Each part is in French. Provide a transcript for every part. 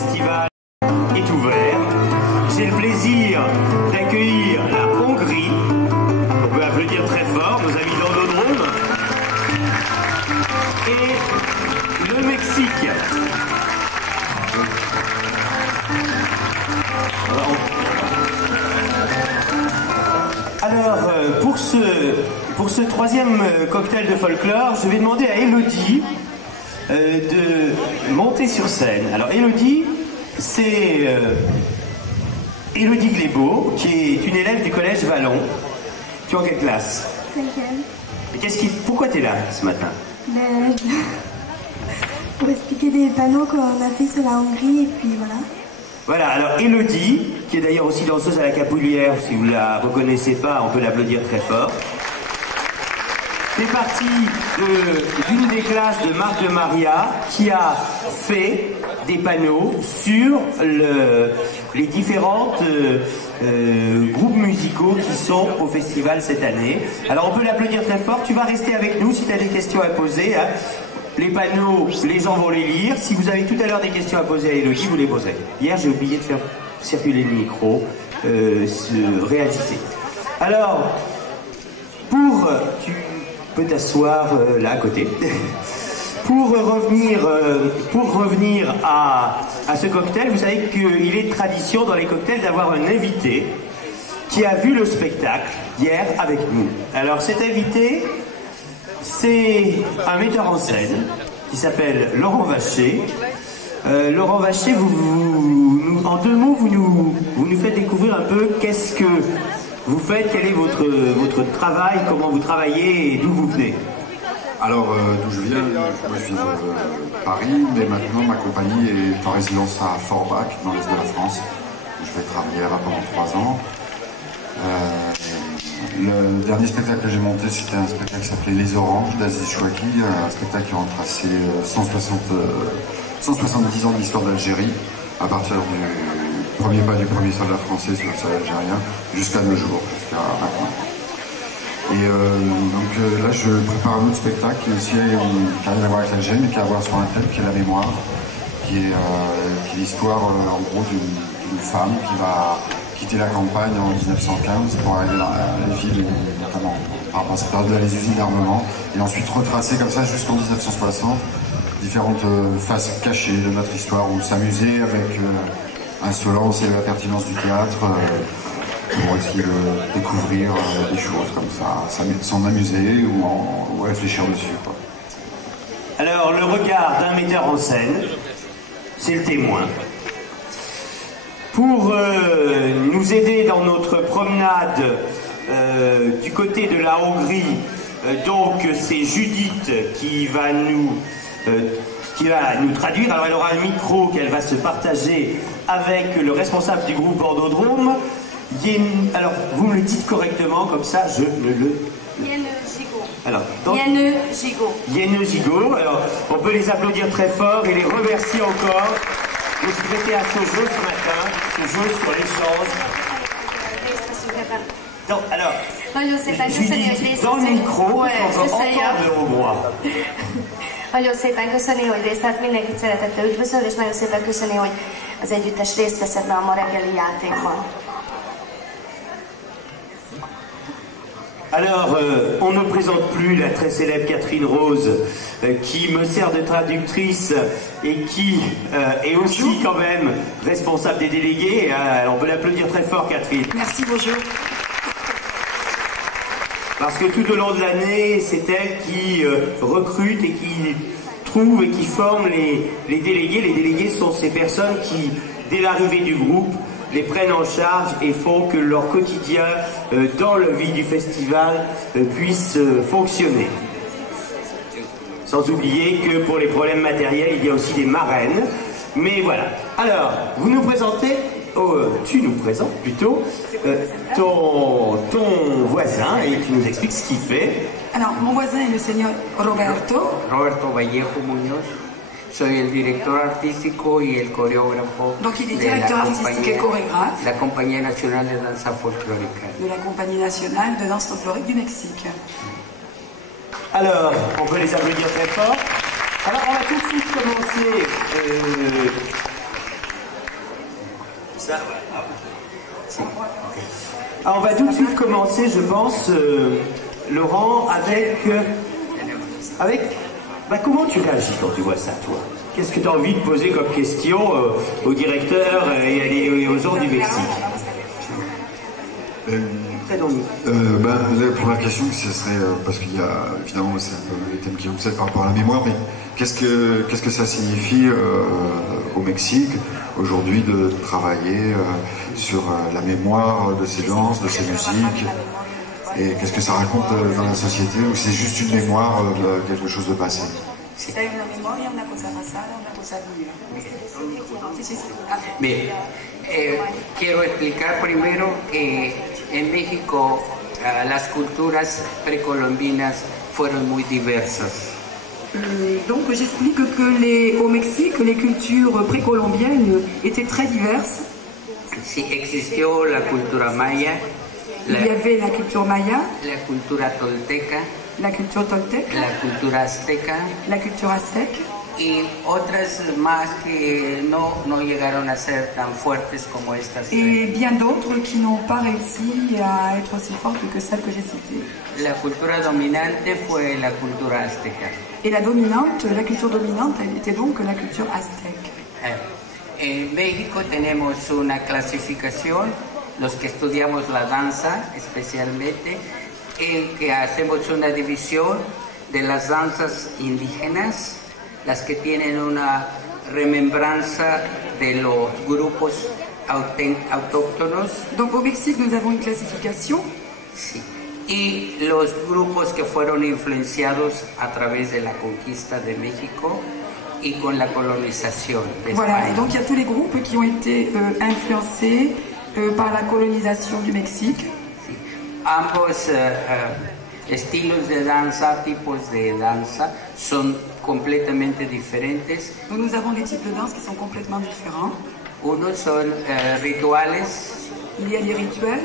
festival est ouvert. J'ai le plaisir d'accueillir la Hongrie. On peut applaudir très fort, nos amis d'Ordodrome. Et le Mexique. Alors, pour ce troisième cocktail de folklore, je vais demander à Élodie de monter sur scène. Alors, Élodie, c'est Élodie Glébeau, qui est une élève du collège Vallon. Tu es en quelle classe? 5e. Et pourquoi tu es là ce matin? Pour expliquer des panneaux qu'on a fait sur la Hongrie, et puis voilà. Voilà, alors Élodie, qui est d'ailleurs aussi danseuse à la Capoulière, si vous ne la reconnaissez pas, on peut l'applaudir très fort. C'est parti d'une des classes de Marc de Maria qui a fait des panneaux sur les différentes groupes musicaux qui sont au festival cette année. Alors on peut l'applaudir très fort, tu vas rester avec nous si tu as des questions à poser. Hein. Les panneaux, les gens vont les lire. Si vous avez tout à l'heure des questions à poser à Élodie, vous les poserez. Hier, j'ai oublié de faire circuler le micro. Réagissez. Alors, tu peux t'asseoir là à côté. Pour revenir à ce cocktail, vous savez qu'il est de tradition dans les cocktails d'avoir un invité qui a vu le spectacle hier avec nous. Alors, cet invité, c'est un metteur en scène qui s'appelle Laurent Vacher. Laurent Vacher, en 2 mots, vous nous faites découvrir un peu qu'est-ce que vous faites, quel est votre travail, comment vous travaillez et d'où vous venez. Alors, d'où je viens, moi je viens de Paris, mais maintenant ma compagnie est en résidence à Forbach, dans l'est de la France, où je vais travailler là pendant 3 ans. Le dernier spectacle que j'ai monté, c'était un spectacle qui s'appelait Les Oranges d'Aziz Chouaki, un spectacle qui retraçait 170 ans de l'histoire d'Algérie, à partir du premier pas du premier soldat français sur le sol algérien, jusqu'à nos jours, jusqu'à maintenant. Et donc là, je prépare un autre spectacle qui aussi qui a rien à voir avec l'Algérie, mais qui a à voir sur un thème qui est la mémoire, qui est l'histoire en gros d'une femme qui va quitter la campagne en 1915 pour arriver dans la ville, notamment par rapport à cette période-là, les usines d'armement, et ensuite retracer comme ça jusqu'en 1960 différentes faces cachées de notre histoire, où s'amuser avec insolence et la pertinence du théâtre pour essayer de découvrir des choses comme ça, s'en amuser ou réfléchir dessus, quoi. Alors, le regard d'un metteur en scène, c'est le témoin. Pour nous aider dans notre promenade du côté de la Hongrie, donc c'est Judith qui va nous traduire. Alors elle aura un micro qu'elle va se partager avec le responsable du groupe Ordodrome. Alors vous me le dites correctement, comme ça je ne le... Yenne Gigot. Alors, Yenne Gigot. Yenne Gigot. Alors on peut les applaudir très fort et les remercier encore de se prêter à ce jeu ce matin, ce jeu sur l'échange. Non, alors, Judith, dans le micro, on va entendre le hongrois. Nagyon szépen köszöni, hogy részt vett, mindenkit szeretettel üdvözöl, és nagyon szépen köszöni, hogy az együttes részt vesz ebben a ma reggeli játékban. Alors, on ne présente plus la très célèbre Catherine Rose, qui me sert de traductrice et qui est aussi quand même responsable des délégués. On peut l'applaudir très fort, Catherine. Merci, bonjour. Parce que tout au long de l'année, c'est elle qui recrute et qui trouve et qui forme les délégués. Les délégués sont ces personnes qui, dès l'arrivée du groupe, les prennent en charge et font que leur quotidien dans la vie du festival puisse fonctionner. Sans oublier que pour les problèmes matériels, il y a aussi des marraines. Mais voilà. Alors, vous nous présentez, tu nous présentes plutôt ton voisin et tu nous expliques ce qu'il fait. Alors, mon voisin est le señor Roberto. Roberto Vallejo Muñoz. Soy el director artístico y el coreógrafo Donc il est directeur artistique et chorégraphe la Compañía Nacional de Danza Folclórica. De la Compagnie nationale de danse folklorique du Mexique. Alors, on peut les applaudir très fort. Alors, on va tout de suite commencer ça, ouais. Si. Okay. Alors, on va tout de suite commencer, je pense, Laurent, avec comment tu réagis quand tu vois ça, toi? Qu'est-ce que tu as envie de poser comme question au directeur et aux gens du Mexique? La première question, ce serait, parce qu'il y a, évidemment, c'est un peu les thèmes qui obsèdent par rapport à la mémoire, mais qu'est-ce que ça signifie au Mexique aujourd'hui de travailler sur la mémoire de ces danses, de ces musiques, et qu'est-ce que ça raconte dans la société, ou c'est juste une mémoire de quelque chose de passé? Bien, quiero explicar primero que en México las culturas precolombinas fueron muy diversas. Donc j'explique que au Mexique, les cultures précolombiennes étaient très diverses. Sí, existió la cultura maya. Il y avait la culture maya, la cultura tolteca, la culture tolteque, la cultura azteca, la culture aztèque, y otras más que no llegaron a ser tan fuertes como estas. Et bien d'autres qui n'ont pas réussi à être aussi fortes que celles que j'ai citées. La cultura dominante fue la cultura azteca. Et la culture dominante, elle était donc la culture aztèque. En México tenemos una clasificación, los que estudiamos la danza especialmente, en que hacemos una división de las danzas indígenas, las que tienen una remembranza de los grupos autóctonos. Donc au Mexique, nous avons une classification. Sí. Y los grupos que fueron influenciados a través de la conquista de México y con la colonización de Voilà, España. et donc il y a tous les groupes qui ont été influencés par la colonisation du Mexique. Sí. Ambos estilos de danza, tipos de danza, son completamente diferentes. Donc nous avons des types de danse qui sont complètement différents. Unos son rituales, Il y a des rituels,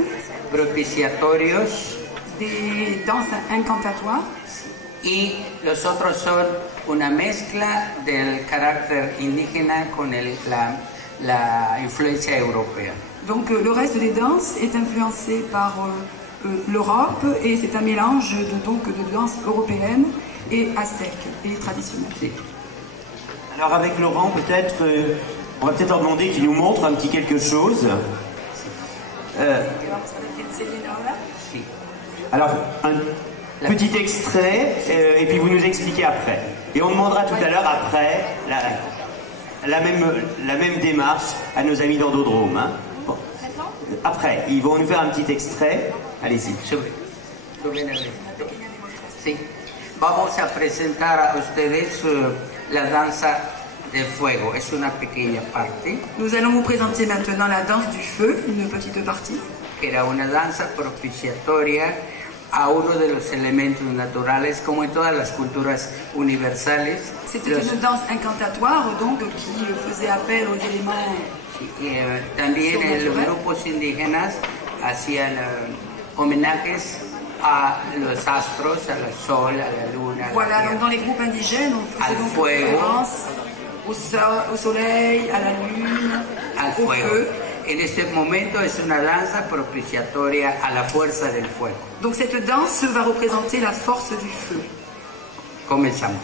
propiciatorios, des danses incantatoires, y los otros son una mezcla del carácter indígena con la influencia europea. Donc le reste des danses est influencé par l'Europe et c'est un mélange de danses européennes et aztèques et traditionnelles. Sí. Alors avec Laurent, peut-être, on va peut-être leur demander qu'il nous montre un petit quelque chose. Sí. Alors, un petit extrait, et puis vous nous expliquez après. Et on demandera tout à l'heure, après, la même démarche à nos amis d'Endodrome. Hein. Bon. Après, ils vont nous faire un petit extrait. Allez-y. Sí. Vamos a presentar a ustedes la danza del fuego. Es una pequeña parte. Nous allons vous présenter maintenant la danse du feu, une petite partie. Que era una danza propiciatoria a uno de los elementos naturales, como en todas las culturas universales. C'était une danse incantatoire, donc, qui faisait appel aux éléments. También los grupos indígenas hacían homenajes a los astros, al sol, a la luna. Voilà, donc dans les groupes indigènes, on faisait donc référence au soleil, à la lune, au feu. En este momento es una danza propiciatoria a la fuerza del fuego. Donc cette danse va représenter la force du feu. Comenzamos.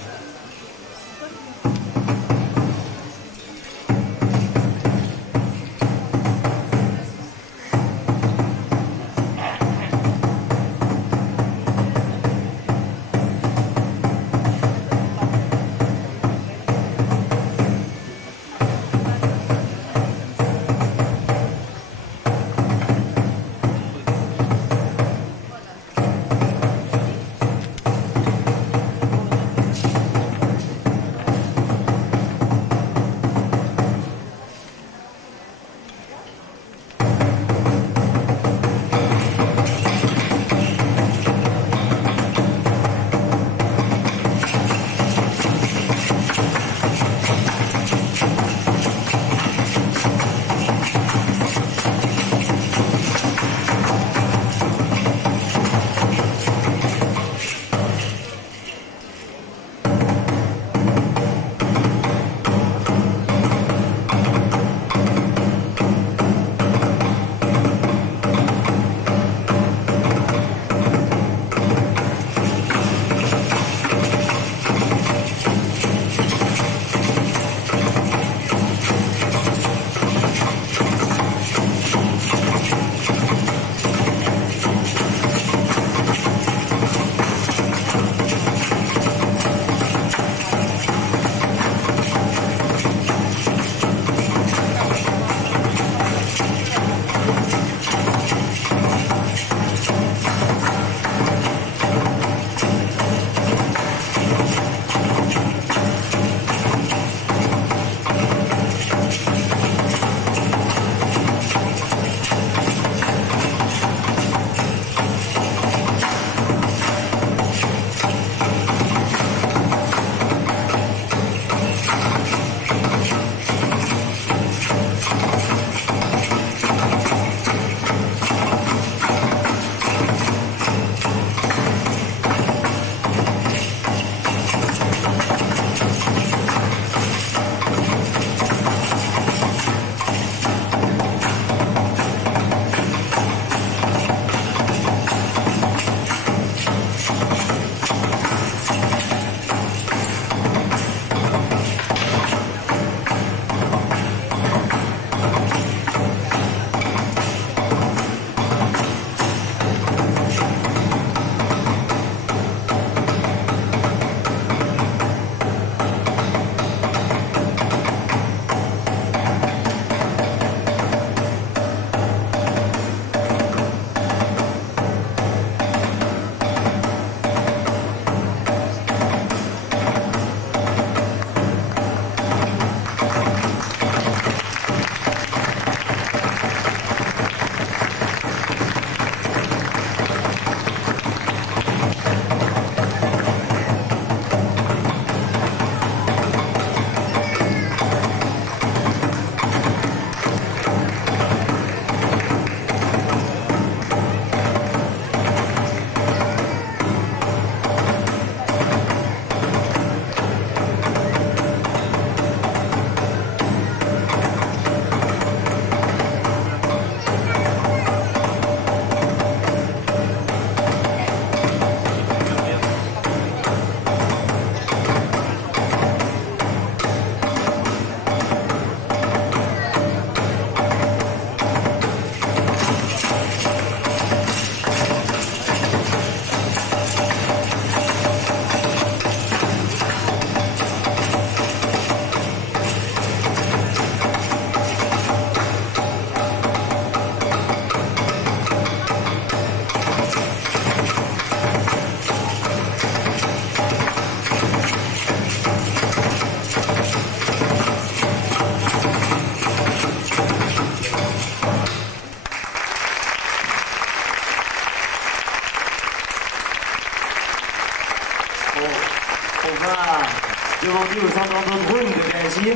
demander aux gens d'Andodrome de réagir,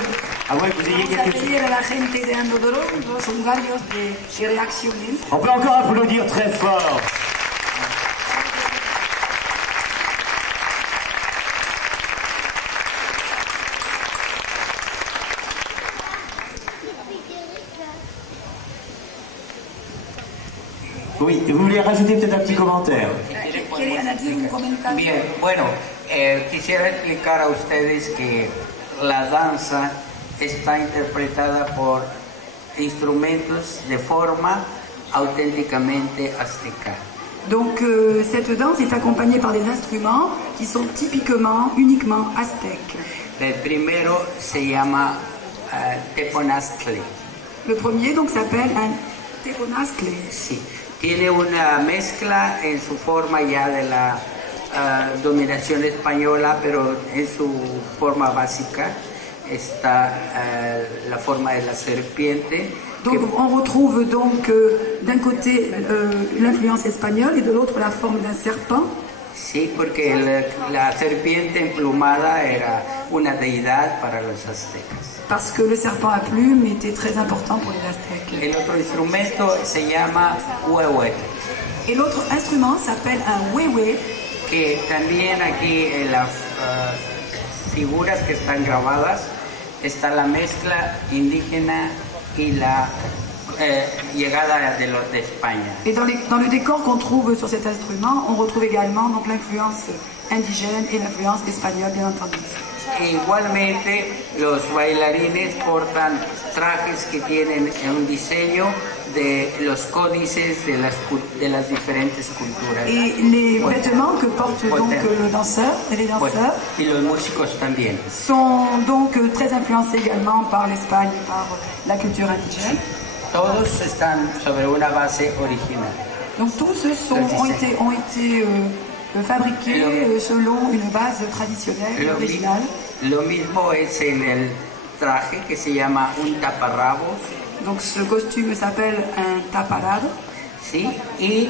à moins que vous ayez quelque chose. A la gente de Andodrome, los hungarios de reaccionen. On peut encore applaudir très fort. Oui, vous voulez rajouter peut-être un petit commentaire? ¿Quiere añadir un comentario? Bien, bueno, quisiera explicar a ustedes que la danza está interpretada por instrumentos de forma auténticamente azteca. Donc cette danse est accompagnée par des instruments qui sont typiquement, uniquement aztèques. El primero se llama teponaztle. Le premier donc s'appelle un teponazcle. Sí, tiene una mezcla en su forma ya de la dominación española, pero en su forma básica está la forma de la serpiente. Donc on retrouve donc d'un côté l'influence espagnole et de l'autre la forme d'un serpent. Sí, porque la serpiente emplumada era una deidad para los aztecas. Parce que le serpent à plumes était très important pour les Aztèques. El otro instrumento se llama huehuete, Et l'autre instrument s'appelle un huehue, que también aquí en las figuras que están grabadas está la mezcla indígena y la llegada de España. Et dans le décor qu'on trouve sur cet instrument, on retrouve également donc l'influence indigène et l'influence espagnole, bien entendu. Igualmente, los bailarines portan trajes que tienen un diseño de los códices de las diferentes culturas. Et les vêtements que portent donc le danseur et les danseurs Y los músicos también. sont donc très influencés également par l'Espagne, par la culture indigène. Todos están sobre una base original. Donc tous ceux ont été fabriqués selon une base traditionnelle, originale. Lo mismo es en el traje que se llama un taparrabos, Donc ce costume s'appelle un taparado. ¿sí? Y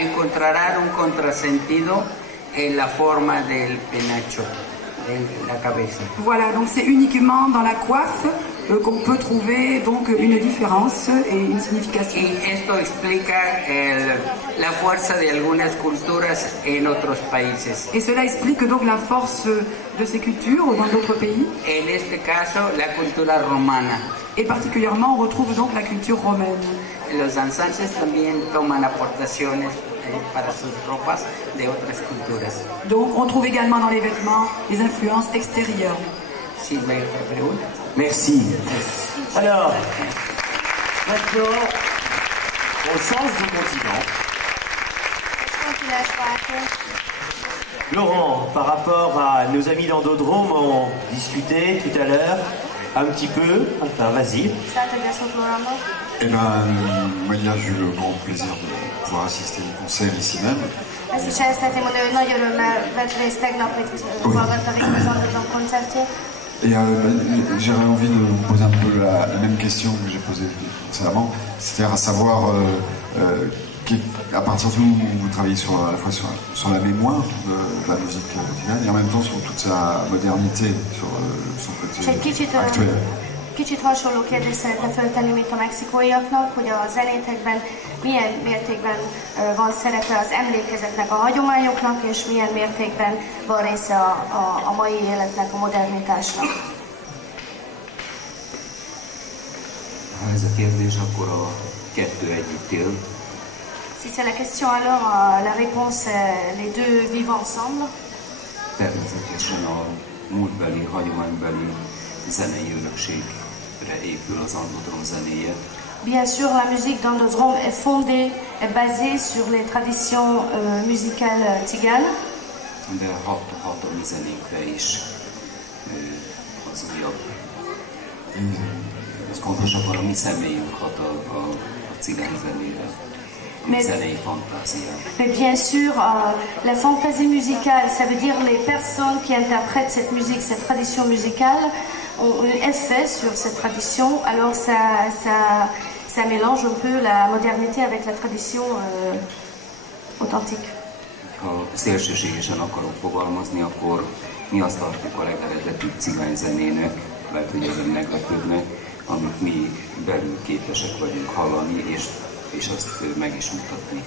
encontrarán un contrasentido en la forma del penacho, de la cabeza. Voilà, donc c'est uniquement dans la coiffe qu'on peut trouver donc une différence et une signification. Y esto explica la fuerza de algunas culturas en otros países. Et cela explique donc la force de ces cultures dans d'autres pays. En este caso, la cultura romana. Et particulièrement, on retrouve donc la culture romaine. Los danzantes también toman aportaciones para sus ropas de otras culturas. Donc on trouve également dans les vêtements les influences extérieures. Si me pregunta. Merci. Alors, maintenant, on change de continent. Laurent, par rapport à nos amis d'Andodrome, on discutait tout à l'heure un petit peu. Enfin, vas-y. Eh ben, moi hier j'ai eu le grand plaisir de pouvoir assister au concert ici même. Ezt is el szeretném mondani, hogy nagy örömmel vett részt tegnap, itt hallgattam itt az Andodrome koncertjét. Et j'aurais envie de vous poser un peu la même question que j'ai posée précédemment, c'est-à-dire à savoir à partir du moment où vous travaillez à la fois sur la mémoire de la musique tigane et en même temps sur toute sa modernité, sur son côté actuel. Kicsit hasonló kérdést szeretne föltenni, mint a mexikóiaknak, hogy a zenétekben milyen mértékben van szerepe az emlékezetnek, a hagyományoknak, és milyen mértékben van része a mai életnek, a modernitásnak. Ha ez a kérdés, akkor a kettő együtt él. Si c'est la question, alors la réponse est les deux vivent ensemble. Természetesen a múltbeli, hagyománybeli zenei örökségre épül az Andodrome zenéje. Bien sûr, la musique d'Andodrome est fondée, est basée sur les traditions musicales tiganes. De hat a mi zenénkre is az újabb. Pontosabban a mi személyünk hat a cigány zenére. Mais bien sûr, la fantaisie musicale, ça veut dire les personnes qui interprètent cette musique, cette tradition musicale, ont un effet sur cette tradition. Alors ça mélange un peu la modernité avec la tradition authentique. Ha szélsőségesen akarok fogalmazni, akkor mi azt tartjuk a legeredetibb cigányzenének, lehet, hogy ezen meglepődnek, amit mi belül képesek vagyunk hallani, és azt meg is mutatni.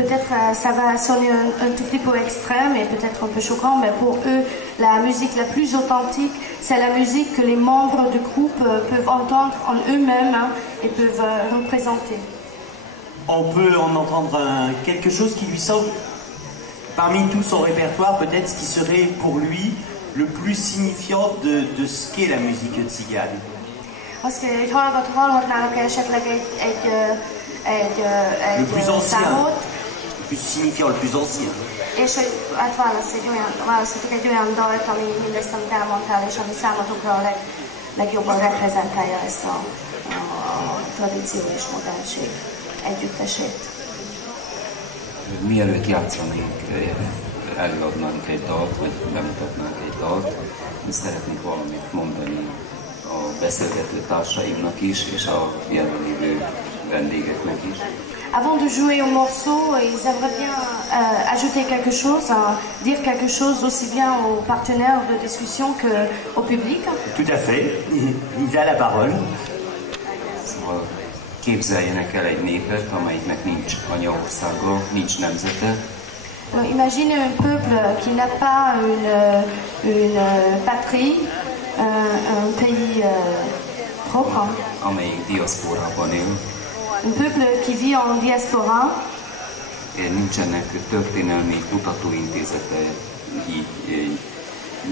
Peut-être ça va sonner un tout petit peu extrême et peut-être un peu choquant, mais pour eux, la musique la plus authentique, c'est la musique que les membres du groupe peuvent entendre en eux-mêmes et peuvent représenter. On peut en entendre quelque chose qui lui semble, parmi tout son répertoire, peut-être ce qui serait pour lui le plus signifiant de ce qu'est la musique tzigane. Azt kérdezi, hogy hallhatnának esetleg egy számot, le plus signifiant, le plus ancien. És hogy hát választottuk egy olyan dalt, ami mindezt, amit elmondtál, és ami számotokra a legjobban reprezentálja ezt a tradíció és modernség együttesét. Mielőtt játszanénk, előadnánk egy dalt, vagy bemutatnánk egy dalt, szeretnék valamit mondani a beszélgető társaimnak is, és a jelenlévő vendégeknek is. Avant de jouer au morceau, ils aimeraient bien ajouter quelque chose, dire quelque chose aussi bien aux partenaires de discussion qu'au public. Tout à fait. Il a la parole. Szóval képzeljenek el egy népet, amelyiknek nincs anyaországa, nincs nemzete. Imaginez un peuple qui n'a pas une patrie, un pays propre. Amelyik diaszporában él. Un peuple qui vit en diaspora. Nincsenek történelmi kutatóintézete, így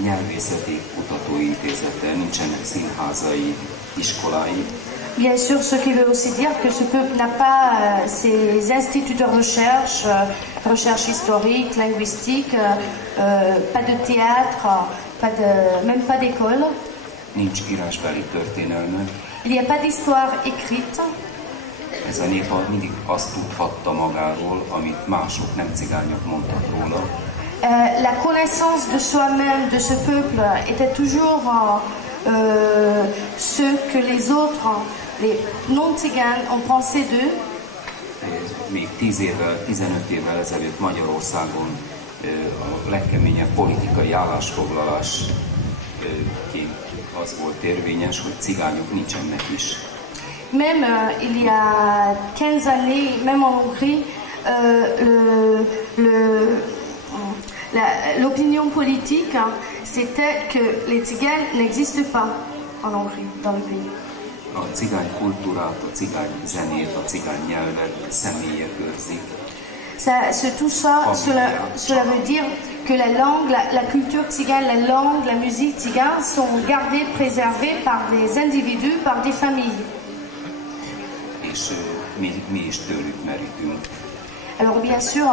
nyelvészeti kutatóintézete, nincsenek színházai, iskolái. Bien sûr, ce qui veut aussi dire que ce peuple n'a pas ses instituts de recherche, recherche historique, linguistique, pas de théâtre, même pas d'école. Nincs írásbeli történelme. Il n'y a pas d'histoire écrite. Ez a nép mindig azt tudhatta magáról, amit mások, nem cigányok mondtak róla. La connaissance de soi-même de ce peuple était toujours ce que les autres, les non-tziganes, ont pensé d'eux. Még 10 évvel, 15 évvel ezelőtt Magyarországon a legkeményebb politikai állásfoglalásként az volt érvényes, hogy cigányok nincsenek is. Même il y a 15 années, même en Hongrie, l'opinion politique, c'était que les tziganes n'existent pas en Hongrie, dans le pays. A cigány kultúrát, a cigány zenét, a cigány nyelvet személyek őrzik. Tout ça, cela veut dire que la langue, la culture tzigane, la langue, la musique tzigane sont gardées, préservées par des individus, par des familles. És mi is tőlük merítünk. Alors bien sûr,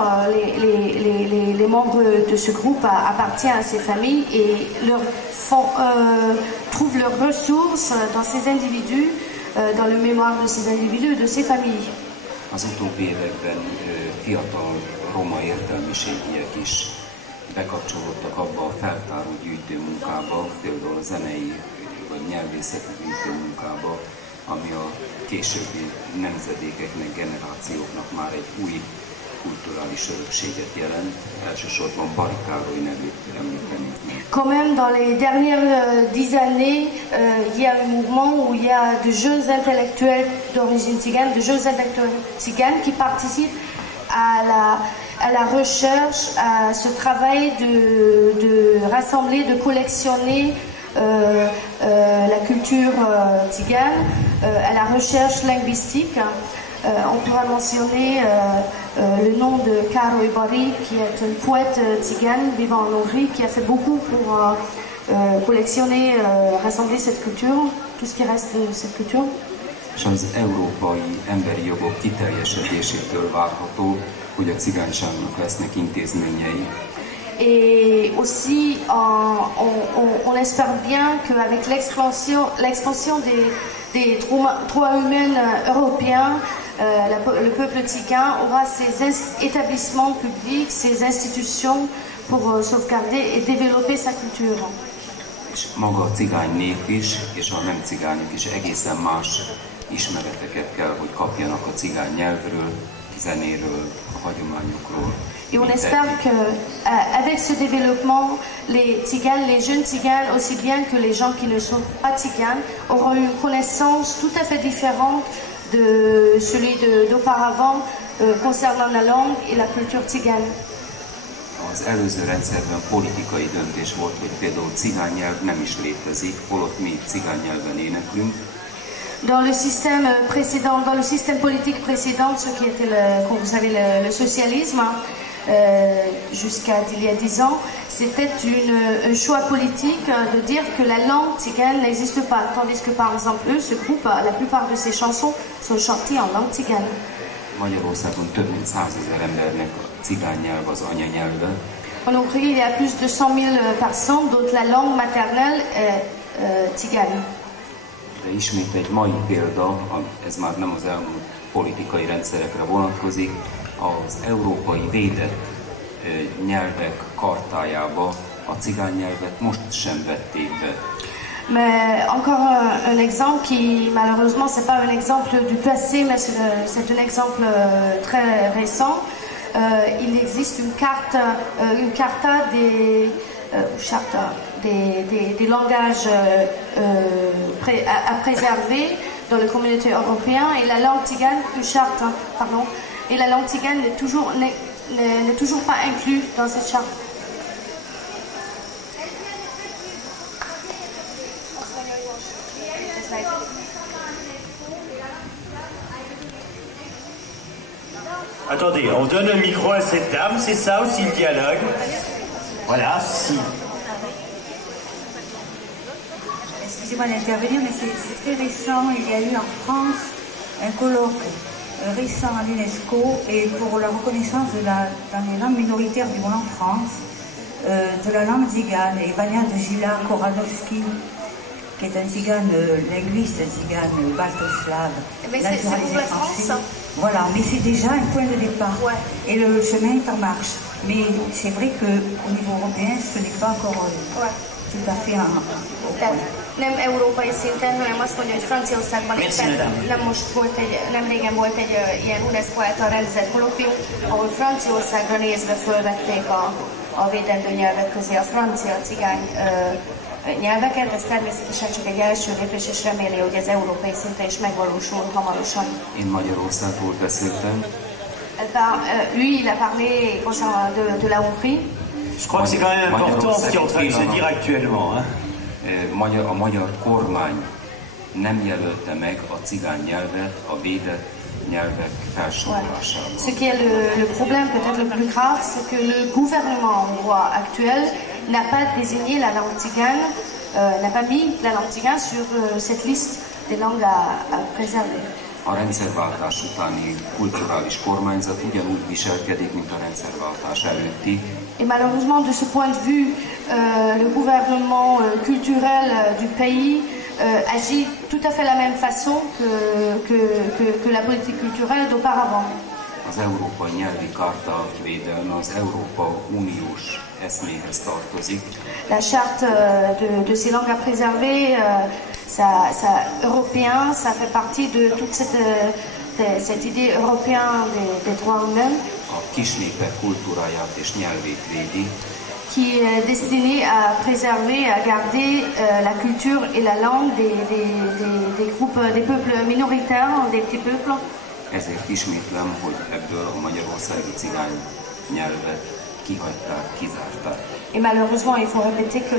les membres de ce groupe appartiennent à ces familles et trouvent leurs ressources dans ces individus, dans le mémoire de ces individus, de ces familles. Az utóbbi években fiatal roma értelmiségiek is bekapcsolódtak abba a feltáró gyűjtő munkába, például a zenei vagy nyelvészeti gyűjtő munkába, ami a későbbi nemzedékeknek, generációknak már egy új kulturális örökséget jelent, elsősorban Bari Károly nevét említenék meg. Quand même, dans les dernières 10 années, il y a un mouvement où il y a de jeunes intellectuels d'origine tzigane, de jeunes intellectuels tziganes qui participent à la recherche, à ce travail de rassembler, de collectionner la culture tzigane, à la recherche linguistique. On pourra mentionner le nom de Károly Bari, qui est un poète tzigane vivant en Hongrie, qui a fait beaucoup pour collectionner, rassembler cette culture, tout ce qui reste de cette culture. És az európai emberi jogok kiteljesedésétől várható, hogy a cigányságnak lesznek intézményei. Et aussi, on espère bien qu'avec l'expansion des droits humains européens, le peuple tzigane aura ses établissements publics, ses institutions pour sauvegarder et développer sa culture. És maga a cigány nép is, és a nem cigányok is egészen más ismereteket kell, hogy kapjanak a cigány nyelvről, zenéről, a hagyományokról. Et on espère qu'avec ce développement, les tziganes, les jeunes tziganes, aussi bien que les gens qui ne sont pas tziganes, auront une connaissance tout à fait différente de celui d'auparavant concernant la langue et la culture tzigane. Az előző rendszerben politikai döntés volt, hogy például cigány nyelv nem is létezik, holott mi cigány nyelven éneklünk. Dans le système précédent, dans le système politique précédent, ce qui était, comme vous savez, le socialisme, jusqu'à il y a 10 ans, c'était un choix politique de dire que la langue tzigane n'existe pas, tandis que par exemple eux, ce groupe, la plupart de ses chansons sont chantées en langue tzigane. Magyarországon több mint 100 000 embernek a cigány nyelv az anyanyelve. En Hongrie, il y a plus de 100 000 personnes dont la langue maternelle est tzigane. De ismét egy mai példa, ez már nem az elmúlt politikai rendszerekre vonatkozik, az európai védett nyelvek kartájába a cigány nyelvet most sem vették be. Mais encore un exemple qui, malheureusement, c'est pas un exemple du passé, mais c'est un exemple très récent. Il existe une carta des langages à préserver dans la communauté européenne, et la langue tzigane, et la langue tzigane n'est toujours pas inclue dans cette charte. Attendez, on donne un micro à cette dame, c'est ça aussi le dialogue. Voilà, si. Excusez-moi d'intervenir, mais c'est très récent. Il y a eu en France un colloque récent à l'UNESCO et pour la reconnaissance dans les langues minoritaires du monde en France, de la langue tzigane. Et Vania de Gila-Koradowski, qui est un tzigane linguiste, un tzigane baltoslave, naturalisé français. Voilà, mais c'est déjà un point de départ. Ouais. Et le chemin est en marche. Mais c'est vrai qu'au niveau européen, ce n'est pas encore tout à fait en... Nem európai szinten, hanem azt mondja, hogy Franciaországban nem régen volt egy ilyen UNESCO által rendezett kollokvium, ahol Franciaországra nézve fölvették a védendő nyelvek közé a francia cigány nyelveket. Ez természetesen csak egy első lépés, és reméli, hogy ez európai szinten is megvalósul hamarosan. Én Magyarországról beszéltem. Lui, il a parlé concernant de la Hongrie. Je crois que c'est quand même important ce qui est en train de se dire actuellement. A magyar kormány nem jelölte meg a cigány nyelvet a védett nyelvek felsorolásában. Ce qui est le problème peut-être le plus grave, c'est que le gouvernement hongrois actuel n'a pas désigné la langue tzigane, n'a pas mis la langue tzigane sur cette liste des langues à préserver. A rendszerváltás utáni kulturális kormányzat ugyanúgy viselkedik, mint a rendszerváltás előtti. Et malheureusement, de ce point de vue, le gouvernement culturel du pays agit tout à fait la même façon que la politique culturelle d'auparavant. Az Európai Nyelvi Karta védelme az Európa Uniós eszméhez tartozik. La charte de ces langues à préserver, européen, ça fait partie de toute cette idée européenne des droits humains. A kisnépek kultúráját és nyelvét védi. Qui est destiné à préserver, à garder la culture et la langue des groupes, des peuples minoritaires, des petits peuples. Ezért ismétlem, hogy ebből a magyarországi cigány nyelvet kihagyták, kizárták. Et malheureusement, il faut répéter que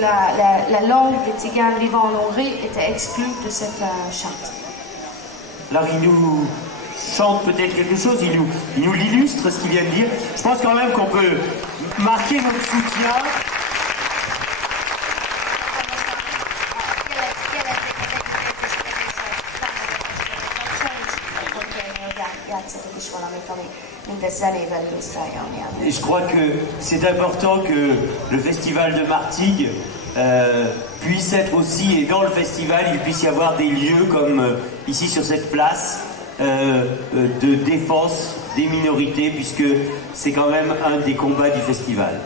la langue des tziganes vivant en Hongrie était exclue de cette charte. Alors il nous chante peut-être quelque chose, il nous l'illustre ce qu'il vient de dire. Je pense quand même qu'on peut marquer notre soutien. Et je crois que c'est important que le festival de Martigues puisse être aussi, et dans le festival, il puisse y avoir des lieux comme ici sur cette place de défense des minorités, puisque c'est quand même un des combats du festival.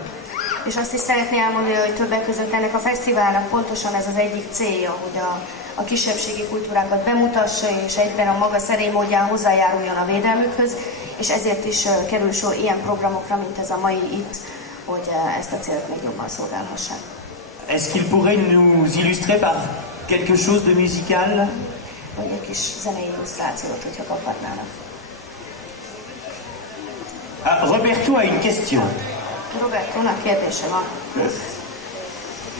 És azt is szeretném elmondani, hogy többek között ennek a fesztiválnak pontosan ez az egyik célja, hogy a kisebbségi kultúrákat bemutassa, és egyben a maga szerény módján hozzájáruljon a védelmükhöz. és ezért is kerül sor ilyen programokra, mint ez a mai itt, hogy ezt a célt még jobban szolgálhassák. Est-ce qu'il pourrait nous illustrer par quelque chose de musical? Vagy egy kis zenei illusztrációt, hogyha kaphatnának. Roberto a une question. Robertónak kérdése van.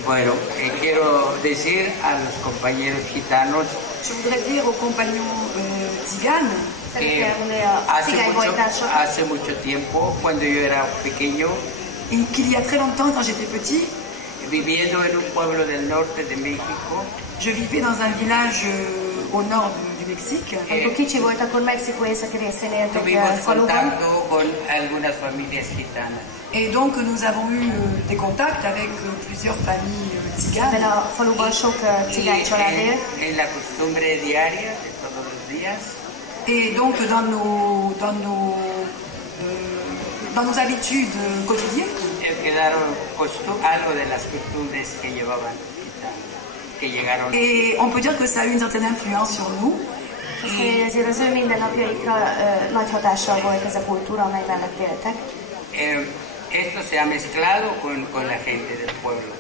Bueno, quiero decir a los compañeros gitanos Je voudrais dire aux compagnons tziganes que hace mucho tiempo, cuando yo era pequeño, qu'il y a très longtemps, quand j'étais petit, viviendo en un pueblo del norte de México, je vivais dans un village au nord du Mexique. Amikor kicsi volt, akkor Mexikó északi részén éltek tuvimos faluban. contacto con algunas familias gitanas. Et donc nous avons eu des contacts avec plusieurs familles tziganes. Ebben a faluban sok cigány család él. En la costumbre diaria de todos los días. Et donc dans nos habitudes quotidiennes, quedaron algo de las costumbres que llevaban gitanos, que llegaron. Et on peut dire que ça a eu une certaine influence sur nous. Ezért az ő mindennapjaikra nagy hatással volt ez a kultúra, amely mellett éltek. Esto se ha mezclado con la gente del pueblo.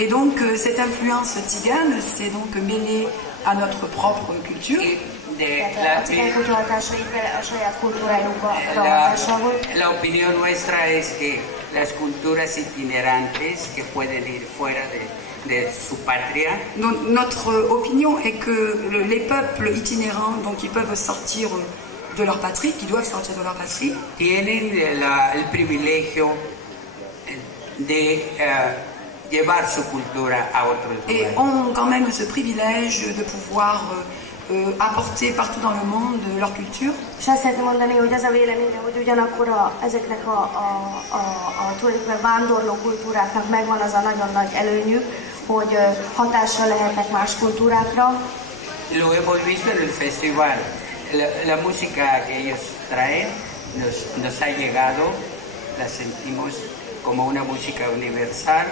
Et donc cette influence tzigane s'est donc mêlée à notre propre culture. La opinión nuestra es que las culturas itinerantes que pueden ir fuera de su patria. Donc, notre opinion est que les peuples itinérants, donc qui peuvent sortir de leur patrie, qui doivent sortir de leur patrie, tienen el privilegio de llevar su cultura a otros lugares. Et ont quand même ce privilège de pouvoir apporter partout dans le monde leur culture. És azt szeretném mondani, hogy az a véleményem, hogy ugyanakkor ezeknek a tulajdonképpen vándorló kultúráknak megvan az a nagyon nagy előnyük, hogy hatással lehetnek más kultúrákra. Lo hemos visto en el festival. La música que ellos traen nos ha llegado, la sentimos como una música universal.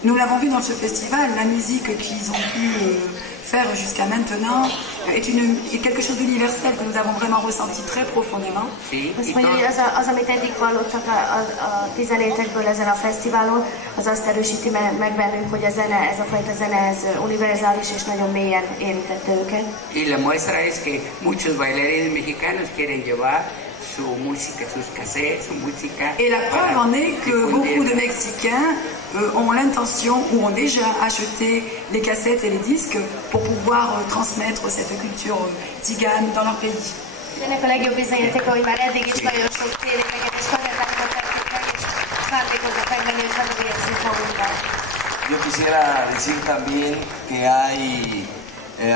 Nous l'avons vu dans ce festival, la musique qu'ils ont pu faire jusqu'à maintenant est quelque chose d'universel que nous avons vraiment ressenti très profondément. Azt mondja, hogy az, amit eddig hallottak a tizenétekből ezen a fesztiválon, az azt erősíti meg bennünk, hogy ez a fajta zene, ez univerzális és nagyon mélyen érintette őket. Y la muestra es que muchos bailarines mexicanos quieren llevar su música, sus cassettes, su música. Et la preuve en est que beaucoup de Mexicains ont l'intention ou ont déjà acheté les cassettes et les disques pour pouvoir transmettre cette culture tzigane dans leur pays. Ennek a legjobb bizonyítéka, hogy már eddig is nagyon sok térékeket és kazettákat tettük meg, és szándékoznak megvenni, és megvédjük magunkat. Yo quisiera decir también que hay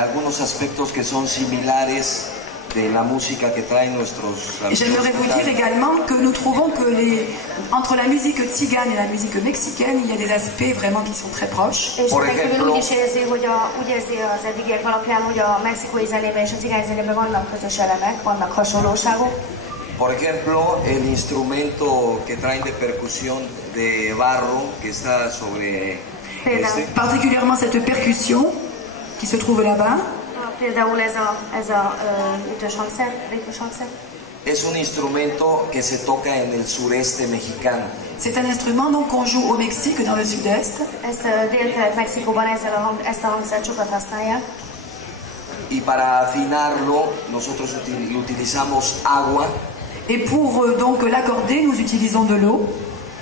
algunos aspectos que son similares de la música que traen nuestros amigos. J'aimerais vous dire également que nous trouvons que entre la musique tzigane et la musique mexicaine, il y a des aspects vraiment qui sont très proches. Por ejemplo, úgy érzi az eddigiek alapján, hogy a mexikói zenében és a cigány zenében vannak közös elemek, vannak hasonlóságok. Por ejemplo, el instrumento que traen de percusión de barro que está sobre particulièrement cette percussion qui se trouve là-bas. Például ez a ütős hangszer, ritmus hangszer. Es un instrumento que se toca en el sureste mexicano. C'est un instrument donc qu'on joue au Mexique, dans le sud-est. Ezt Dél-Kelet-Mexikóban ezt a hangszert sokat használják. Y para afinarlo, nosotros utilizamos agua. Et pour donc l'accorder, nous utilisons de l'eau.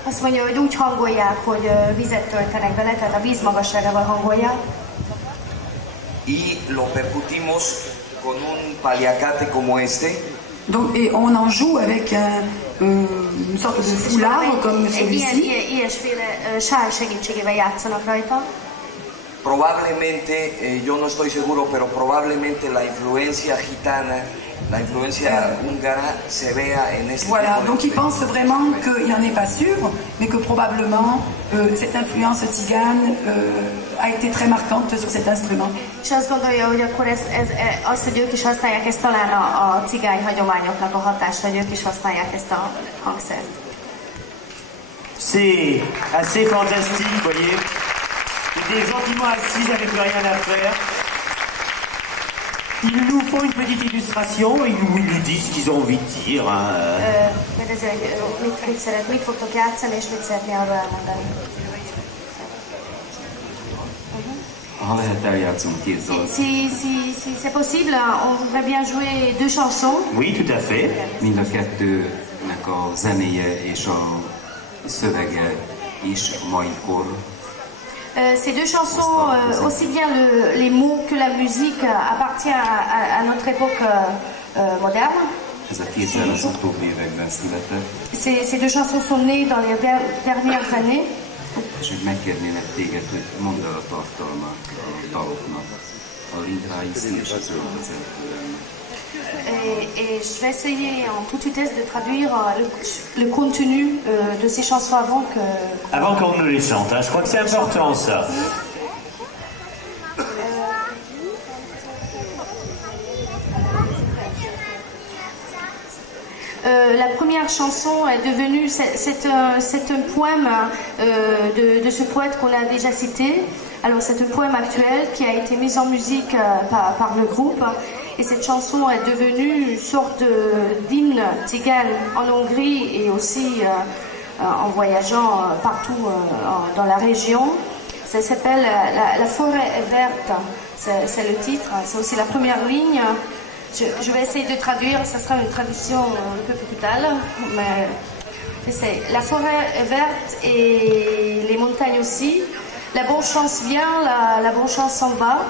Azt mondja, hogy úgy hangolják, hogy vizet töltenek bele, tehát a víz magasságával hangolják. Y lo percutimos con un paliacate como este. Donc, et on en joue avec une sorte de foulard comme celui-ci. Ilyesféle sál segítségével játszanak rajta. Probablemente, yo no estoy seguro, pero probablemente la influencia gitana, la influencia húngara se vea en este. Voilà, donc ils pensent vraiment qu'il n'en est pas sûr, mais que probablement cette influence tzigane a été très marquante sur cet instrument. És azt gondolja, hogy akkor az, hogy ők is használják, ez talán a cigány hagyományoknak a hatása, hogy ők is használják ezt a hangszert. C'est assez fantastique, vous voyez. J'étais gentiment assis, j'avais plus rien à faire. Ils nous font une petite illustration, ils nous disent ce qu'ils ont envie de dire. Si c'est possible, on voudrait bien jouer 2 chansons. Oui, tout à fait. Mind a kettőnek a zenéje és a szövege is mai kor. Ces 2 chansons, aussi bien les mots que la musique, appartient à notre époque moderne. Ez a két zene az utóbbi években született. Ces 2 chansons sont nées dans les dernières années. És hogy megkérnélek téged, hogy mondd el a tartalmát a daloknak, a Lindreisen és az Ölvezetően. Et je vais essayer en toute vitesse de traduire le contenu de ces chansons avant qu'on nous les chante. Hein. Je crois que c'est important ça. La première chanson est devenue, c'est un poème de ce poète qu'on a déjà cité. Alors c'est un poème actuel qui a été mis en musique par le groupe. Et cette chanson est devenue une sorte d'hymne tzigane en Hongrie et aussi en voyageant partout dans la région. Ça s'appelle La forêt est verte, c'est le titre, c'est aussi la première ligne. Je vais essayer de traduire, ça sera une traduction un peu brutale, mais c'est la forêt est verte et les montagnes aussi. La bonne chance vient, la bonne chance s'en va.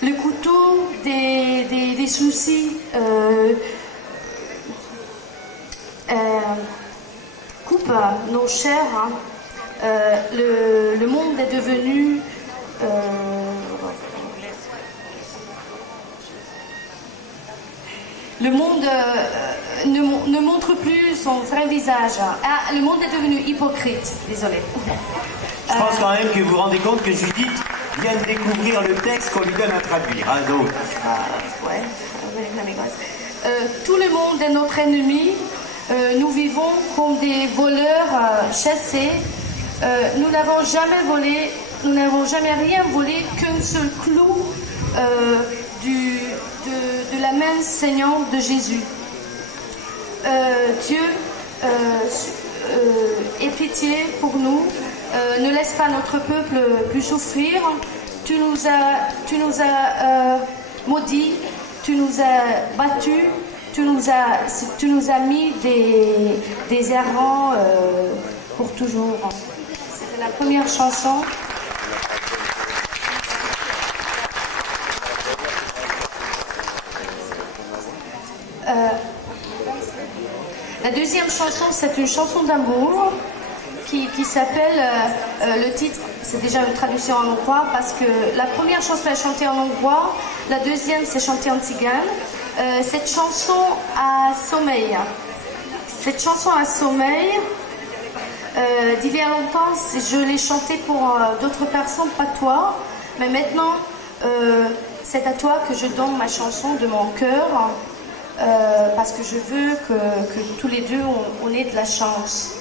Le couteau des soucis coupe nos chairs. Hein. Le monde est devenu le monde ne montre plus son vrai visage. Ah, le monde est devenu hypocrite. Désolée. Je pense quand même que vous vous rendez compte que Judith vient de découvrir le texte qu'on lui donne à traduire. Hein, donc. Ouais. Tout le monde est notre ennemi. Nous vivons comme des voleurs chassés. Nous n'avons jamais volé, nous n'avons jamais rien volé qu'un seul clou de la main saignante de Jésus. Dieu, aie pitié pour nous. Ne laisse pas notre peuple plus souffrir. Tu nous as maudits, tu nous as battus, tu nous as mis des errants pour toujours. C'était la première chanson. La deuxième chanson, c'est une chanson d'amour qui s'appelle, le titre, c'est déjà une traduction en hongrois, parce que la première chanson est chantée en hongrois, la deuxième c'est chantée en tzigane. Cette chanson a sommeil. Cette chanson a sommeil. D'il y a longtemps, je l'ai chantée pour d'autres personnes, pas toi, mais maintenant, c'est à toi que je donne ma chanson de mon cœur. Parce que je veux que tous les deux on ait de la chance.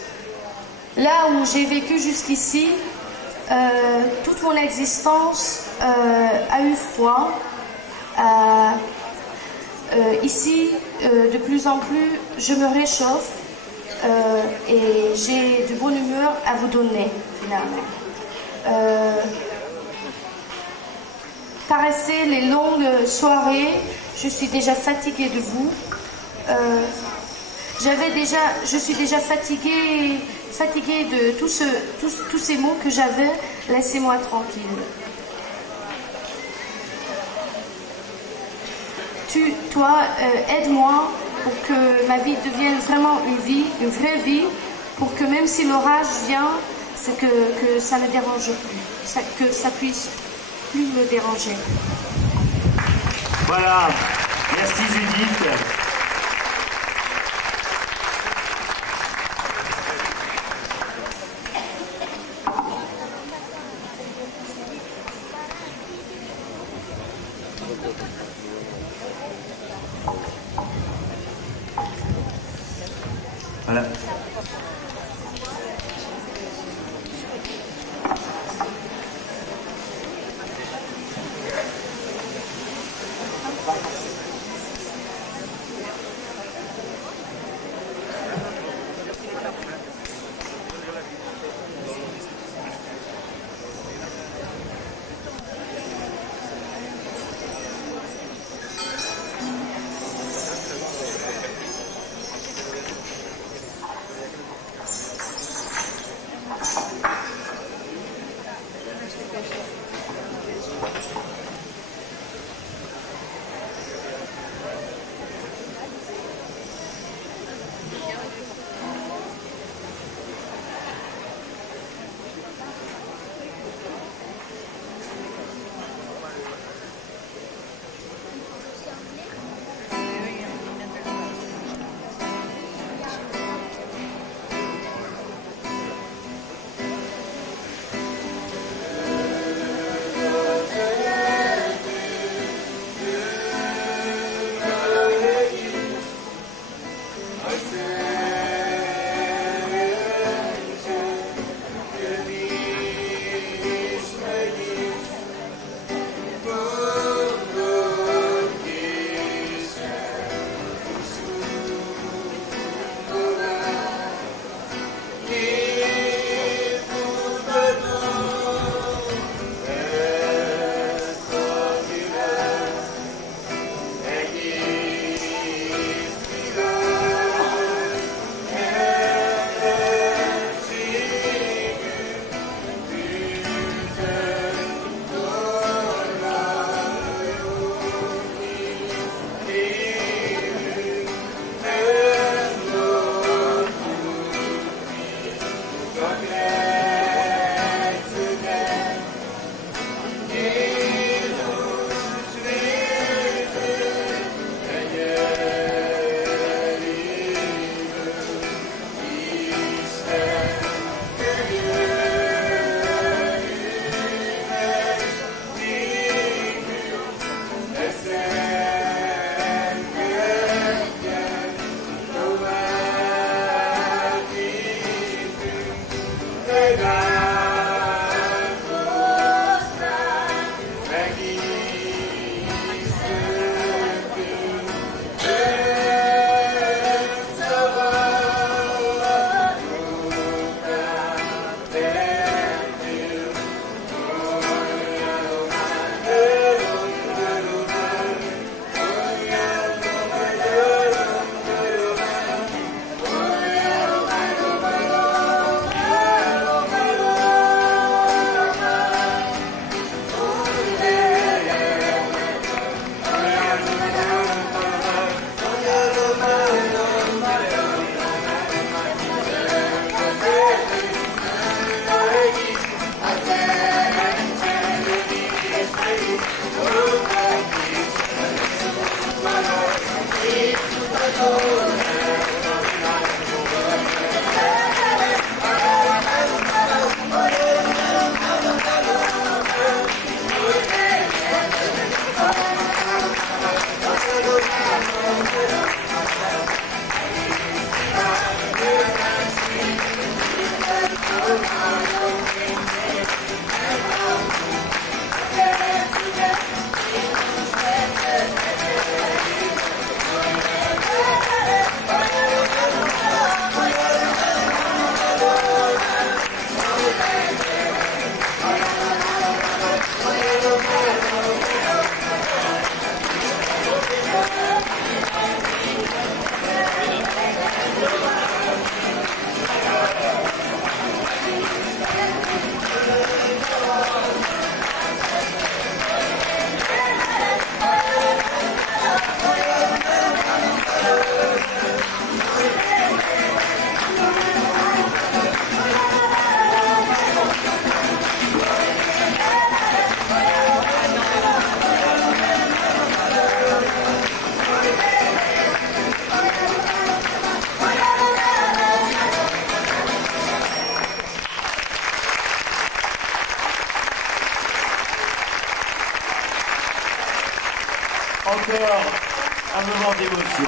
Là où j'ai vécu jusqu'ici, toute mon existence a eu froid. Ici, de plus en plus, je me réchauffe et j'ai de bonne humeur à vous donner finalement. Caresser les longues soirées. Je suis déjà fatiguée de vous. Je suis déjà fatiguée de tous ces mots que j'avais. Laissez-moi tranquille. Toi, aide-moi pour que ma vie devienne vraiment une vraie vie, pour que même si l'orage vient, c'est que ça ne dérange plus, que ça puisse plus me déranger. Voilà, merci Judith. Voilà. Encore un moment d'émotion.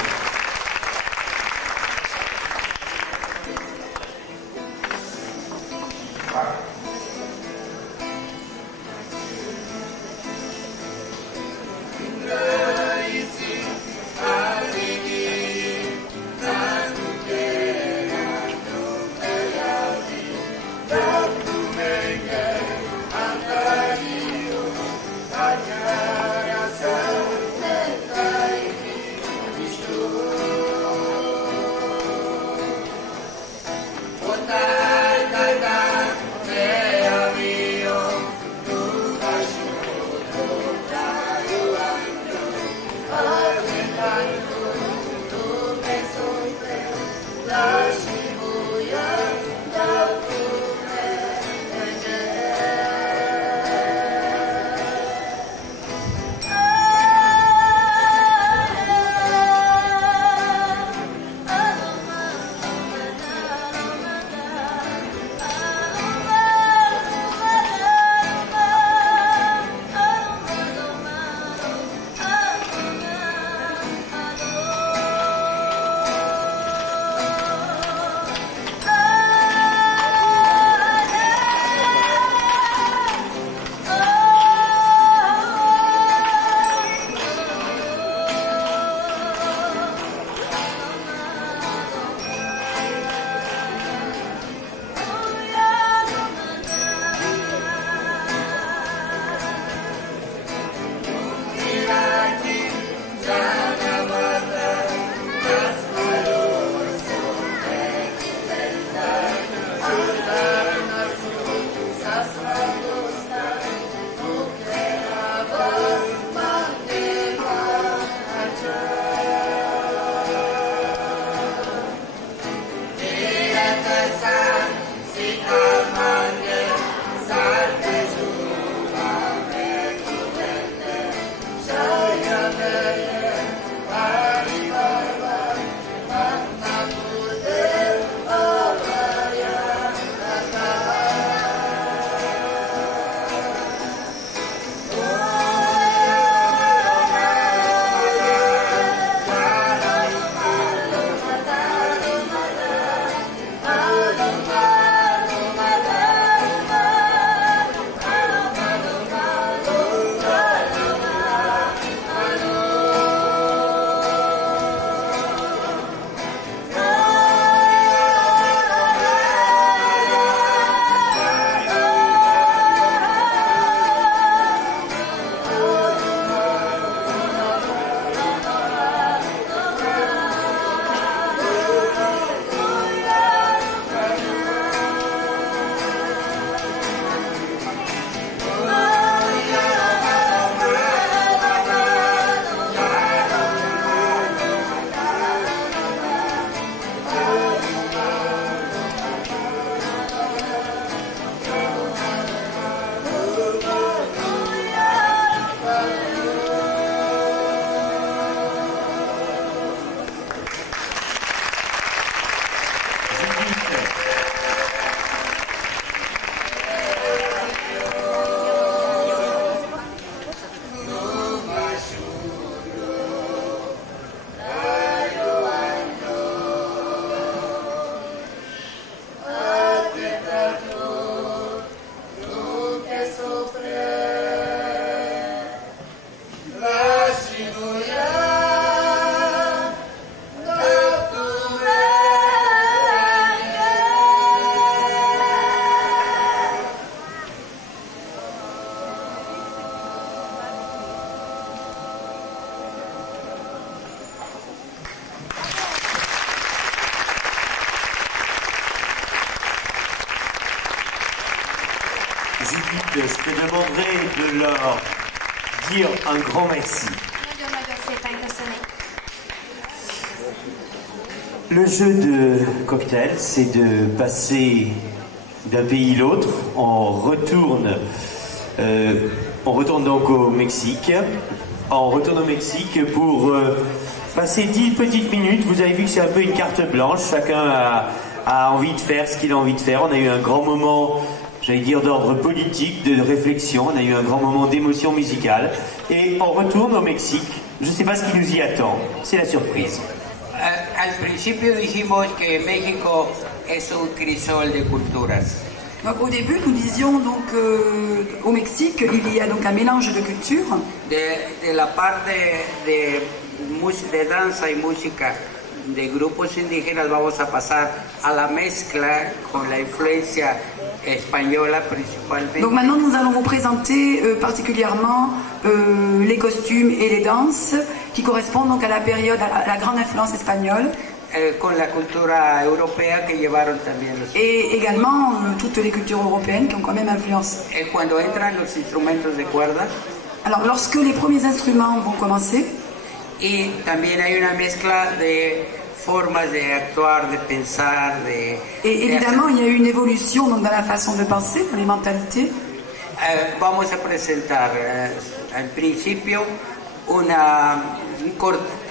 Je te demanderai de leur dire un grand merci. Le jeu de cocktail, c'est de passer d'un pays à l'autre. On retourne donc au Mexique. On retourne au Mexique pour passer 10 petites minutes. Vous avez vu que c'est un peu une carte blanche. Chacun a envie de faire ce qu'il a envie de faire. On a eu un grand moment, j'allais dire, d'ordre politique, de réflexion. On a eu un grand moment d'émotion musicale. Et on retourne au Mexique Je ne sais pas ce qui nous y attend, c'est la surprise. Al principio dijimos que México es un crisol de culturas. Donc, au début, nous disions donc au Mexique, il y a donc un mélange de cultures. De la parte de danza y música de grupos indígenas vamos a pasar a la mezcla con la influencia española principalmente. Donc maintenant nous allons vous présenter particulièrement les costumes et les danses qui correspondent donc à la période, à la grande influence espagnole. Con la cultura europea que llevaron también los... Et également toutes les cultures européennes qui ont quand même influencé. Cuando entran los instrumentos de cuerda. Alors lorsque les premiers instruments vont commencer. Y también hay una mezcla de formas de actuar, de pensar, de... Et évidemment, il y a eu une évolution donc, dans la façon de penser, dans les mentalités. Vamos a presentar al principio un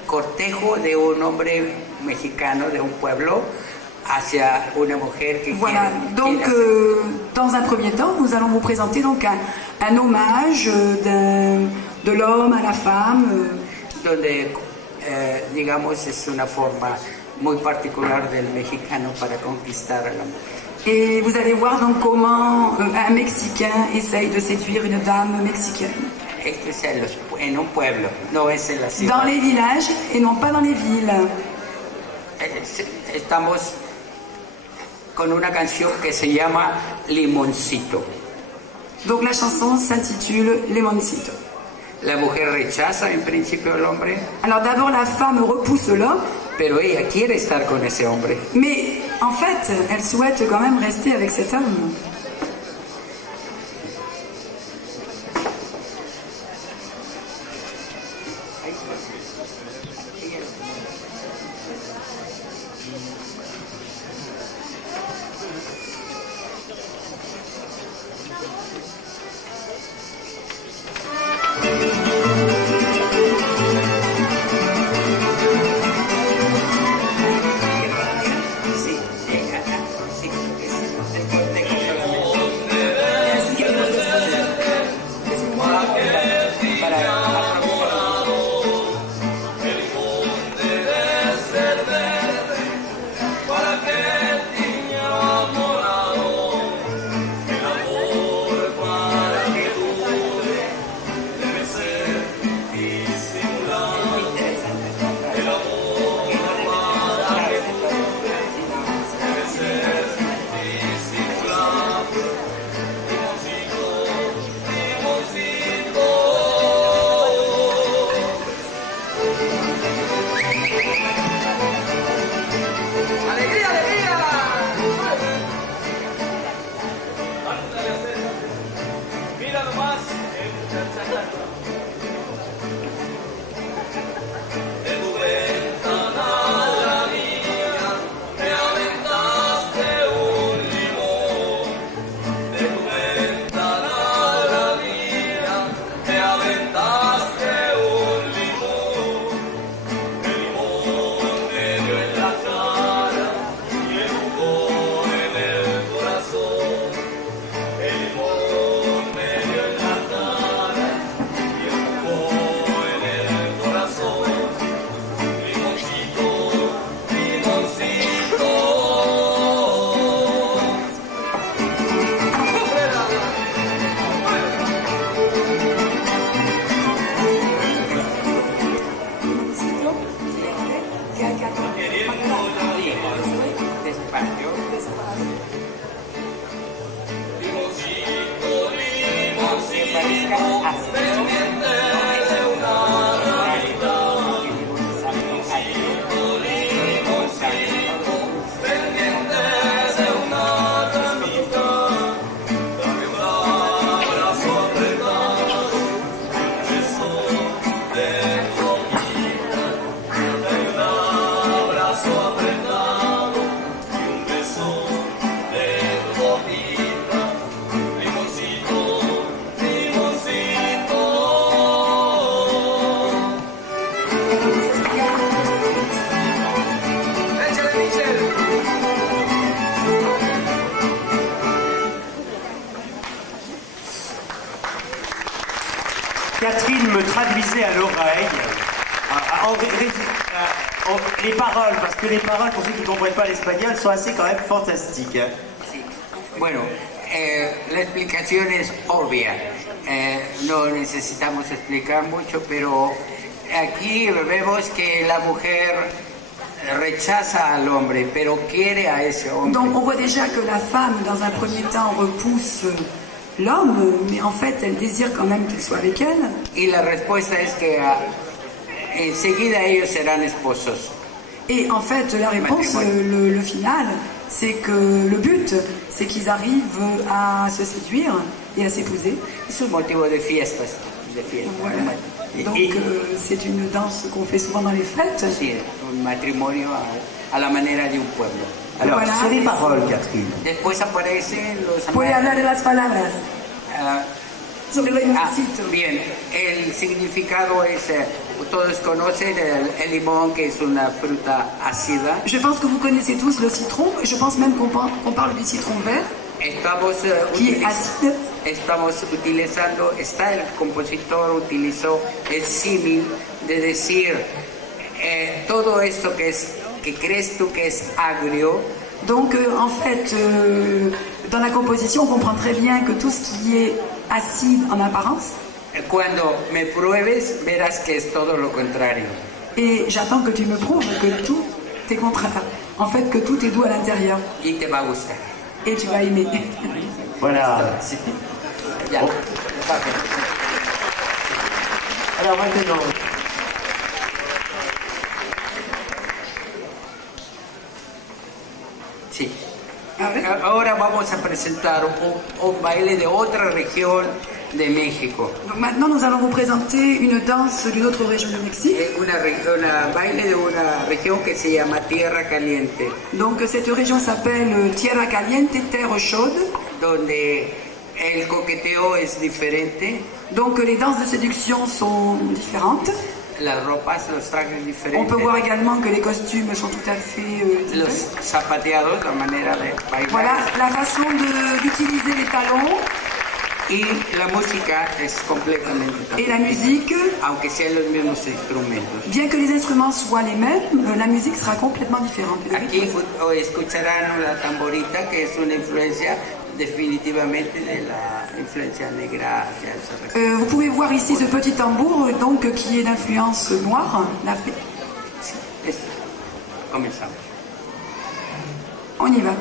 cortejo de un hombre mexicano de un pueblo hacia una mujer que voilà, donc dans un premier temps, nous allons vous présenter donc un hommage de l'homme à la femme. Donde, digamos, es una forma muy particular del mexicano para conquistar a la mujer. Et vous allez voir donc comment un Mexicain essaye de séduire une dame mexicaine. Este es en un pueblo, no es en la ciudad. Dans les villages et non pas dans les villes. Estamos con una canción que se llama Limoncito. Donc la chanson s'intitule Limoncito. La mujer rechaza en principio al hombre. Alors d'abord la femme repousse l'homme. Pero ella quiere estar con ese hombre. Mais en fait, elle souhaite quand même rester avec cet homme. Catherine me traduisait à l'oreille Les paroles, parce que les paroles, pour ceux qui ne comprennent pas l'espagnol, sont assez quand même fantastiques. Hein. Sí. Bueno, la explicación es obvia. No necesitamos explicar mucho, pero aquí vemos que la mujer rechaza al hombre, pero quiere a ese hombre. Donc on voit déjà que la femme, dans un premier temps, repousse l'homme, mais en fait, elle désire quand même qu'il soit avec elle. Y la respuesta es que enseguida ellos serán esposos. Et en fait, la réponse, le final, c'est que le but, c'est qu'ils arrivent à se séduire et à s'épouser. Es un motivo de fiestas. Voilà. Donc c'est une danse qu'on fait souvent dans les fêtes. Sí, un matrimonio a la manera de un pueblo. Alors, voilà, sur les paroles, Catherine. Después aparecen los... Puede hablar de las palabras. Bien, el significado es, todos conocen el limón, que es una fruta ácida. Je pense que vous connaissez tous le citron, et je pense même qu'on parle du citron vert, qui est acide. Estamos utilizando, el compositor utilizó el símil de decir, todo esto que crees tú que es agrio. Donc en fait, dans la composition, on comprend très bien que tout ce qui est acide en apparence. Cuando me pruebes, verás que es todo lo contrario. Et j'attends que tu me prouves que tout est contraire. En fait, que tout est doux à l'intérieur. Y te va a gustar. Et tu vas aimer. Voilà. Ya. Bon. Alors maintenant... Sí. Ahora vamos a presentar un baile de otra región de México. Donc maintenant, nous allons vous présenter une danse d'une autre région du Mexique. Un baile de una región que se llama Tierra Caliente. Donc cette région s'appelle Tierra Caliente, terre chaude. Donde el coqueteo es diferente. Donc les danses de séduction sont différentes. Las ropas, los trajes diferentes. On peut voir également que les costumes sont tout à fait différents. Los zapateados, la manera de bailar. Voilà la façon d'utiliser les talons. Y la música es completamente Et la musique, aunque sean los mismos instrumentos. Bien que les instruments soient les mêmes, la musique sera complètement différente. Aquí escucharán la tamborita, que es una influencia definitivamente de la influencia negra hacia el sur. Vous pouvez voir ici ce petit tambour, donc qui est d'influence noire, l'Afrique. Comenzamos. On y va.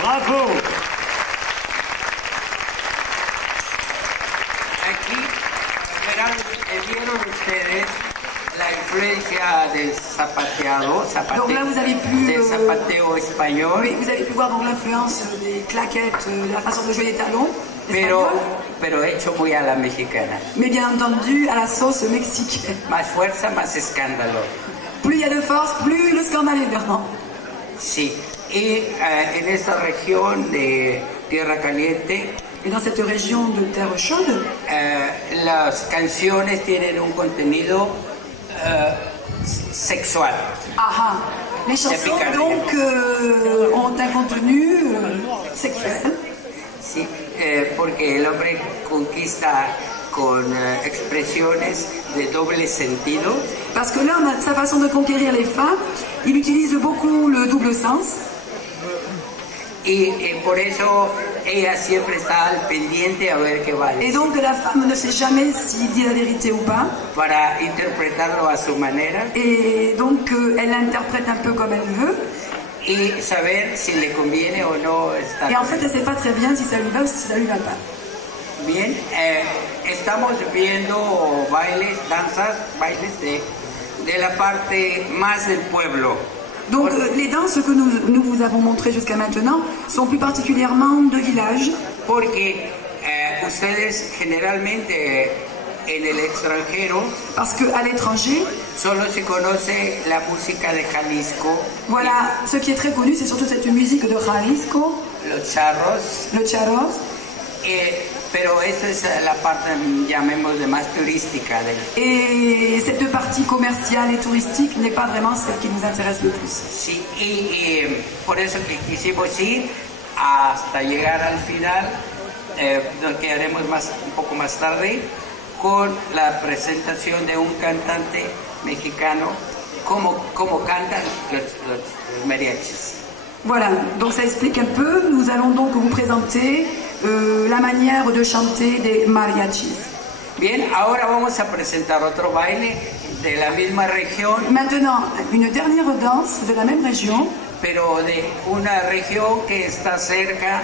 Bravo. Aquí vieron ustedes la influencia del zapateado, Donc là, vous avez pu, del zapateo español. Oui, vous avez pu voir donc l'influence des claquettes, de la façon de jouer les talons. Pero hecho muy a la mexicana. Mais bien entendu, à la sauce mexicaine. Más fuerza, más escándalo. Plus il y a de force, plus le scandale est grand. Sí, Y en esta región de Tierra Caliente, et dans cette région de terre chaude, las canciones tienen un contenido sexual. Aha. Les chansons donc ont un contenu sexuel. Sí, porque el hombre conquista con expresiones de doble sentido. Parce que l'homme, sa façon de conquérir les femmes, il utilise beaucoup le double sens. Y por eso ella siempre está al pendiente a ver qué va a decir. Et donc la femme ne sait jamais s'il dit la vérité ou pas. Para interpretarlo a su manera. Et donc elle l'interprète un peu comme elle veut. Y saber si le conviene o no. Et en fait, elle ne sait pas très bien si ça lui va ou si ça lui va pas. Bien, estamos viendo danzas de la parte más del pueblo. Donc les danses que nous vous avons montrées jusqu'à maintenant sont plus particulièrement de village. Porque ustedes generalmente en el extranjero, parce qu'à l'étranger, solo se conoce la música de Jalisco. Voilà, ce qui est très connu, c'est surtout cette musique de Jalisco. Los charros. Los charros. Pero esta es la parte, llamémosle, más turística. Et cette partie commerciale et touristique n'est pas vraiment celle qui nous intéresse le plus. Sí, y por eso que quisimos ir hasta llegar al final, nos quedaremos un poco más tarde, con la presentación de un cantante mexicano, cómo cantan los mariachis. Voilà, donc ça explique un peu. Nous allons donc vous présenter la manière de chanter des mariachis. Bien, ahora vamos a presentar otro baile de la misma región. Maintenant, une dernière danse de la même région. Pero de una región que está cerca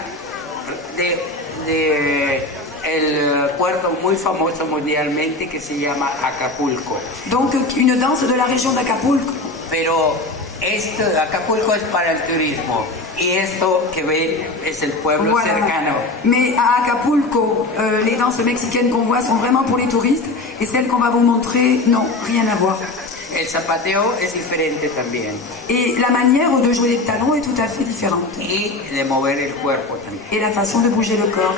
de el puerto muy famoso mundialmente que se llama Acapulco. Donc une danse de la région d'Acapulco. Pero Acapulco es para el turismo y esto que ven es el pueblo voilà. cercano. Mais à Acapulco, les danses mexicaines qu'on voit sont vraiment pour les touristes et celles qu'on va vous montrer, non, rien à voir. El zapateo es diferente también. Et la manière de jouer les talons est tout à fait différente. Y de mover el cuerpo también. Et la façon de bouger le corps.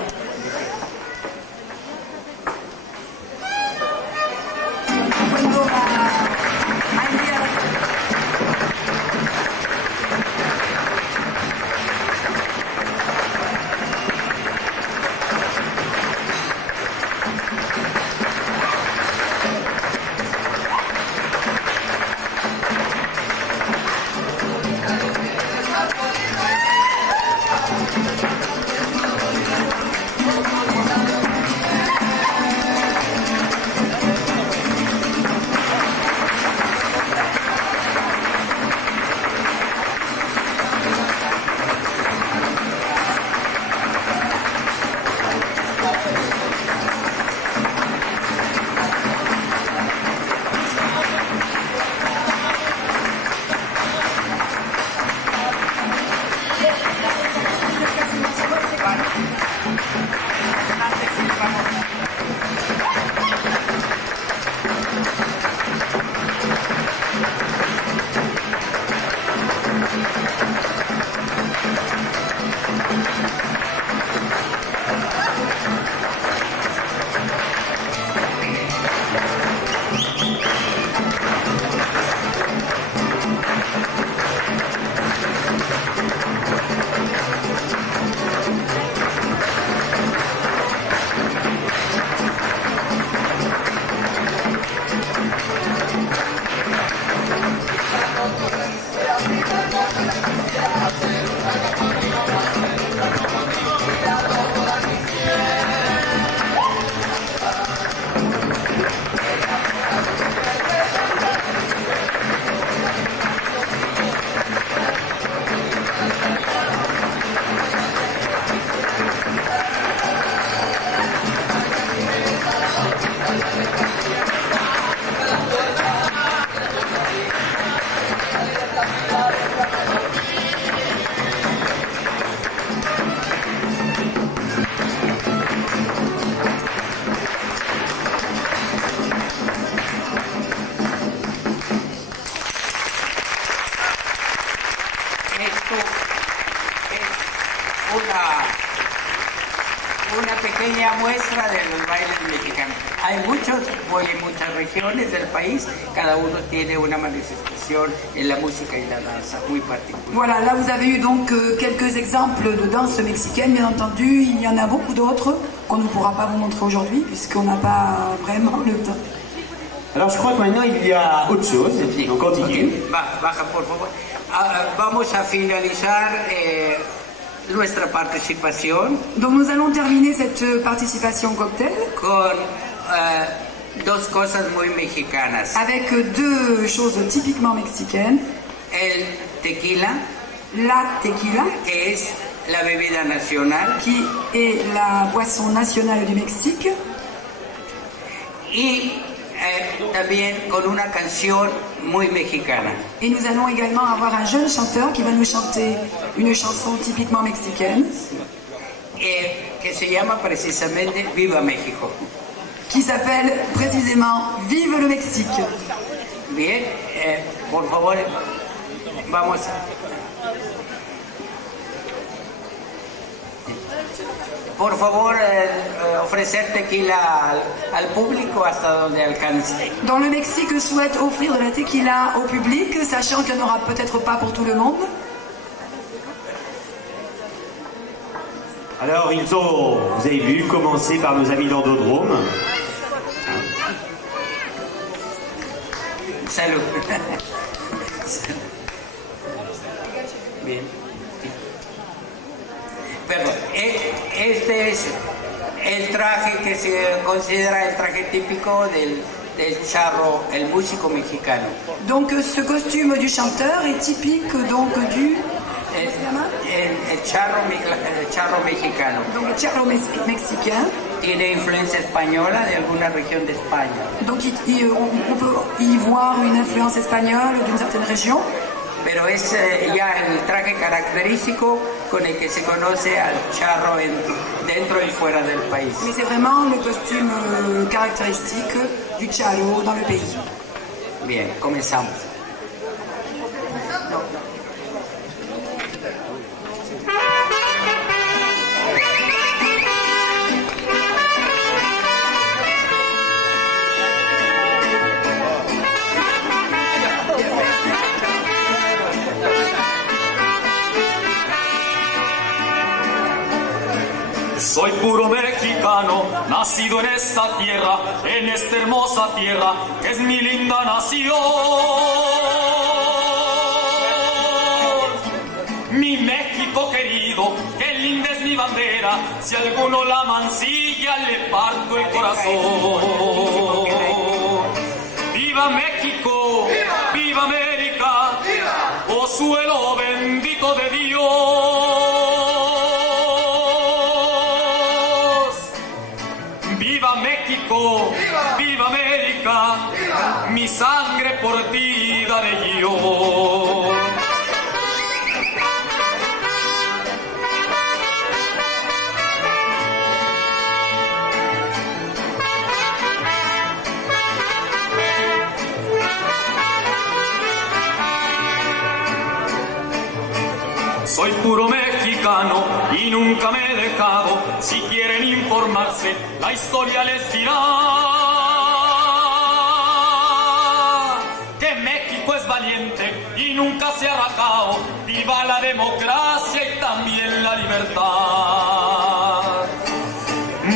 una pequeña muestra de los bailes mexicanos. Hay muchos, en muchas regiones del país, cada uno tiene una manifestación en la música y la danza muy particular. Voilà, là vous avez eu donc quelques exemples de danse mexicaine, bien entendu, il y en a beaucoup d'autres qu'on ne pourra pas vous montrer aujourd'hui puisqu'on n'a pas vraiment le temps. Alors je crois que maintenant il y a autre chose, donc continue. Okay. Baja por favor. Vamos a finalizar nuestra participación. Donc nous allons terminer cette participation cocktail con dos cosas muy mexicanas. Avec deux choses typiquement mexicaines. El tequila. La tequila. Que es la bebida nacional. Qui est la boisson nationale du Mexique. Y también con una canción muy mexicana. Et nous allons également avoir un jeune chanteur qui va nous chanter une chanson typiquement mexicaine. Que se llama precisamente Viva México. Qui s'appelle précisément Vive le Mexique. Bien, por favor, vamos. Por favor, ofrecer tequila al público hasta donde alcance. Dans le Mexique souhaite offrir de la tequila au public, sachant qu'il n'y en aura peut-être pas pour tout le monde. Alors ils ont, vous avez vu, commencé par nos amis d'Endodrome. Salud. Bien. Perdón, este es el traje que se considera el traje típico del charro, el músico mexicano. Donc ce costume du chanteur est typique donc du... El charro mexicano. Donc le charro mexicain. Tiene influencia española de alguna región de España. Donc on peut y voir une influence espagnole d'une certaine région. Pero es ya el traje característico con el que se conoce al charro dentro y fuera del país. Mais c'est vraiment le costume caractéristique du charro dans le pays. Bien, comenzamos. Soy puro mexicano, nacido en esta tierra, en esta hermosa tierra, que es mi linda nación. Mi México querido, qué linda es mi bandera, si alguno la mancilla le parto el corazón. ¡Viva México! ¡Viva América! ¡Oh suelo bendito de Dios! ¡Viva América! ¡Viva! Mi sangre por ti daré yo. Soy puro mexicano y nunca me he dejado. Si quieren informarse, la historia les dirá que México es valiente y nunca se ha rajado. Viva la democracia y también la libertad.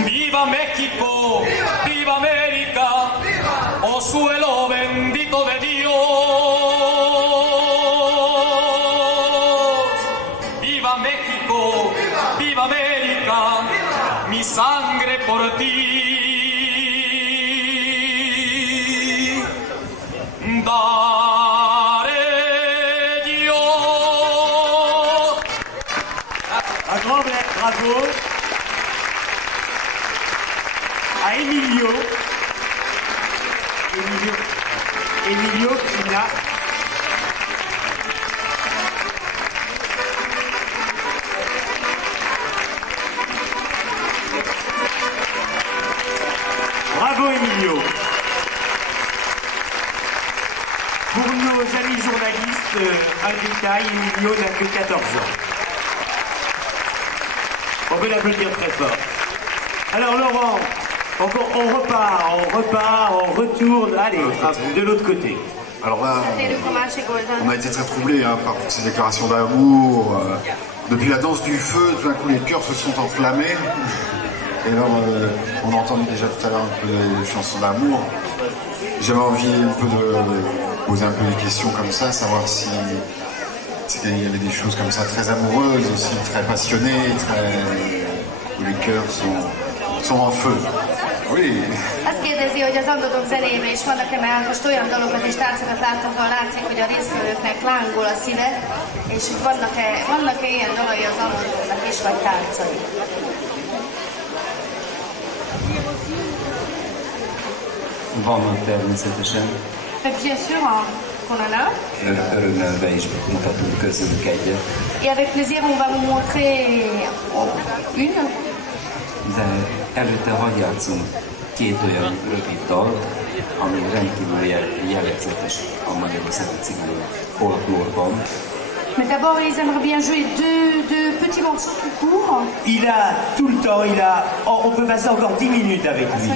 ¡Viva México! ¡Viva, viva América! ¡Viva! ¡Oh suelo bendito de Dios! ¡Viva México! ¡Viva, viva América! ¡Viva! Mi sangre por ti daré yo. Un grand bravo à Emilio qui n'a bravo Emilio. Pour nos amis journalistes, un détail, Emilio n'a que 14 ans. On peut l'applaudir très fort. Alors Laurent, on repart, on retourne. Allez, de l'autre côté. Alors là, on a été très troublés par toutes ces déclarations d'amour. Depuis la danse du feu, tout d'un coup les cœurs se sont enflammés. Et alors, on a entendu déjà tout à l'heure un peu des chansons d'amour. J'avais envie un peu de poser un peu des questions comme ça, savoir si il y avait des choses comme ça très amoureuses, aussi très passionnées, où les cœurs sont en feu. Oui. Azt kérdezi, hogy az Andodok zenéjében is vannak-e, mert most olyan dalokat és táncokat láttam, ahol látszik, hogy a résztvevőknek lángol a szíve, és vannak-e ilyen dalai az Andodoknak is, vagy táncai? Vannak természetesen. Bien sûr, qu'on en a. Örömmel be is mutatunk közülük egyet. Et avec plaisir, on va vous montrer une. De előtte hadd játszunk két olyan rövid dalt, ami rendkívül jellegzetes a magyarországi cigány folklórban. Mais d'abord, ils aimeraient bien jouer deux petits morceaux tout courts. Il a tout le temps, on peut passer encore 10 minutes avec lui.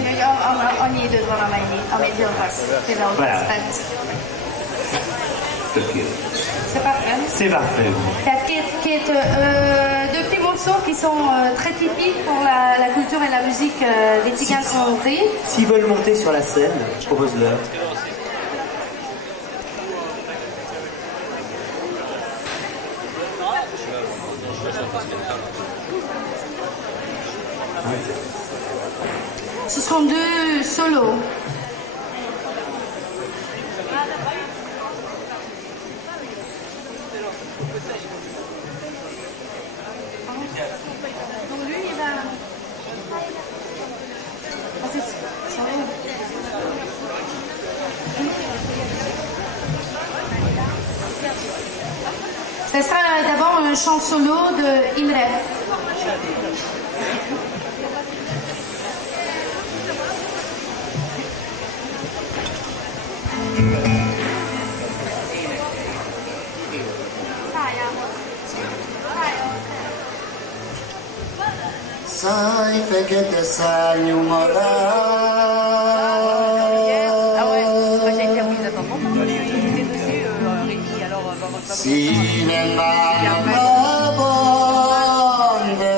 Annyi időd van, amit akarsz. Például perc. C'est parfait. C'est parfait. Deux petits morceaux qui sont très typiques pour la culture et la musique des Tziganes en Hongrie. S'ils veulent monter sur la scène, je propose-leur. Ce sont deux solos. Donc lui, il va... Ce sera d'abord un chant solo de Imre. Száj fekete szárnyú szívem bánatában, de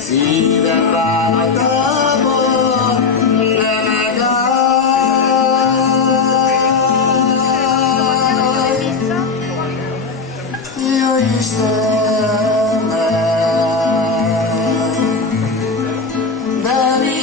szívem bánatában, de Jó Istenem, de mi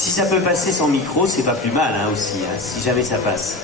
Si ça peut passer sans micro, c'est pas plus mal aussi, si jamais ça passe.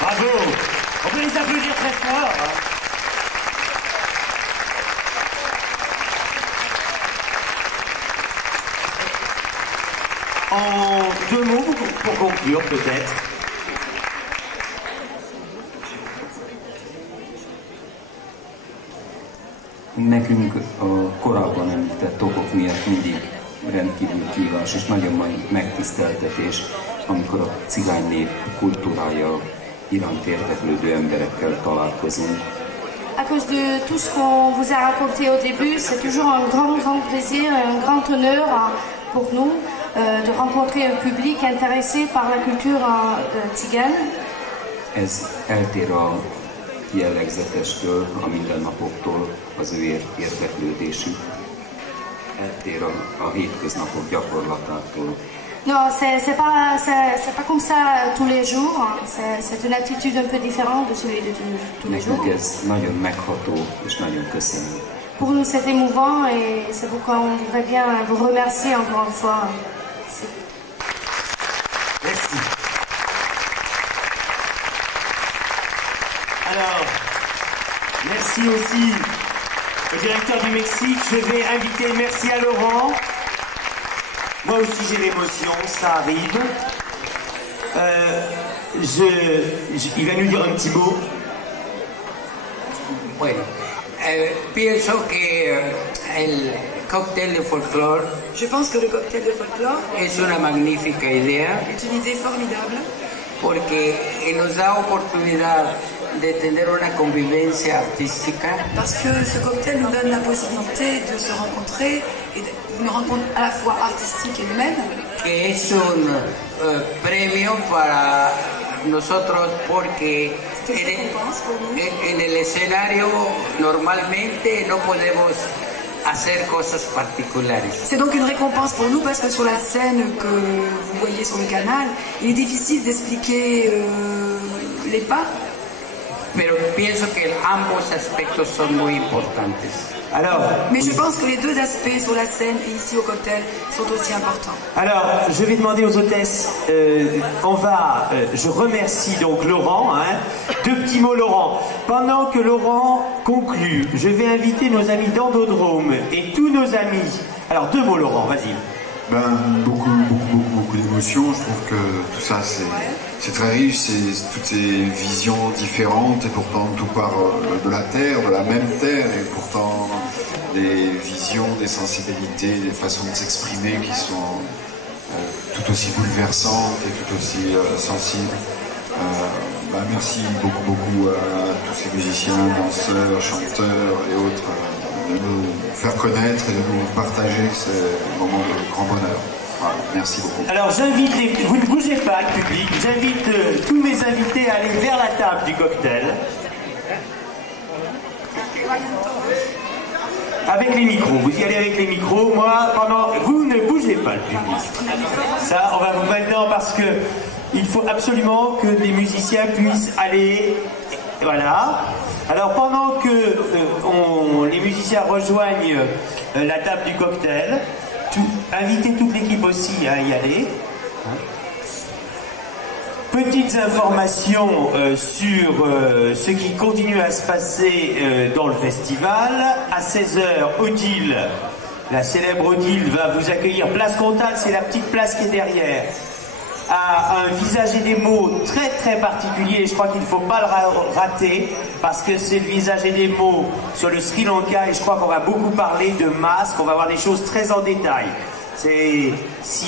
Bravo! On peut les applaudir très fort. En deux mots pour conclure peut-être. Nekünk a korábban említett okok miatt mindig rendkívül kívás és nagyon megtiszteltetés, amikor a cigány nép kultúrája iránt érdeklődő emberekkel találkozunk. À cause de tout ce qu'on vous a raconté au début, c'est toujours un grand plaisir et un grand honneur pour nous de rencontrer un public intéressé par la culture tzigane. Ez eltér a jellegzetestől, a mindennapoktól, az ő érdeklődésük. Eltér a hétköznapok gyakorlatától. Non, c'est pas comme ça tous les jours. C'est une attitude un peu différente de celui de tous les jours. Ez nagyon megható és nagyon köszönjük. Pour nous, c'est émouvant et c'est pourquoi on voudrait bien vous remercier encore une fois. Merci. Alors, merci aussi au directeur du Mexique. Je vais inviter, merci à Laurent. Moi aussi j'ai l'émotion, ça arrive. Il va nous dire un petit mot. Bueno, pienso que el cóctel de folclore. Je pense que le cocktail de folklore es una magnífica idea. est une idée formidable. porque nos da oportunidad de tener una convivencia artística. Parce que ce cocktail nous donne la possibilité de se rencontrer et une rencontre à la fois artistique et humaine. Que es un premio para nosotros porque en el escenario normalmente no podemos hacer cosas particulares. C'est donc une récompense pour nous parce que sur la scène que vous voyez sur le canal, il est difficile d'expliquer les pas. Pero pienso que ambos aspectos son muy importantes. Alors, mais je pense que les deux aspects sur la scène et ici au cocktail sont aussi importants. Alors, je vais demander aux hôtesses, je remercie donc Laurent, deux petits mots Laurent. Pendant que Laurent conclut, je vais inviter nos amis d'Endodrome et tous nos amis. Alors, deux mots Laurent, vas-y. Beaucoup d'émotions. Je trouve que tout ça c'est très riche, c'est toutes ces visions différentes et pourtant tout part de la terre, de la même terre et pourtant des visions, des sensibilités, des façons de s'exprimer qui sont tout aussi bouleversantes et tout aussi sensibles. Merci beaucoup à tous ces musiciens, danseurs, chanteurs et autres de nous faire connaître et de nous partager ces moments de grand bonheur. Voilà, merci beaucoup. Alors j'invite, vous ne bougez pas le public, j'invite tous mes invités à aller vers la table du cocktail. Avec les micros, vous y allez avec les micros, vous ne bougez pas le public. Ça, on va vous maintenant parce que il faut absolument que les musiciens puissent aller, voilà. Alors pendant que les musiciens rejoignent la table du cocktail, invitez toute l'équipe aussi à y aller. Petites informations sur ce qui continue à se passer dans le festival. À 16h, Odile, la célèbre Odile, va vous accueillir. Place Comtal, c'est la petite place qui est derrière. A un visage et des mots très très particulier, je crois qu'il ne faut pas le rater parce que c'est le visage et des mots sur le Sri Lanka et je crois qu'on va beaucoup parler de masques, on va voir des choses très en détail. Si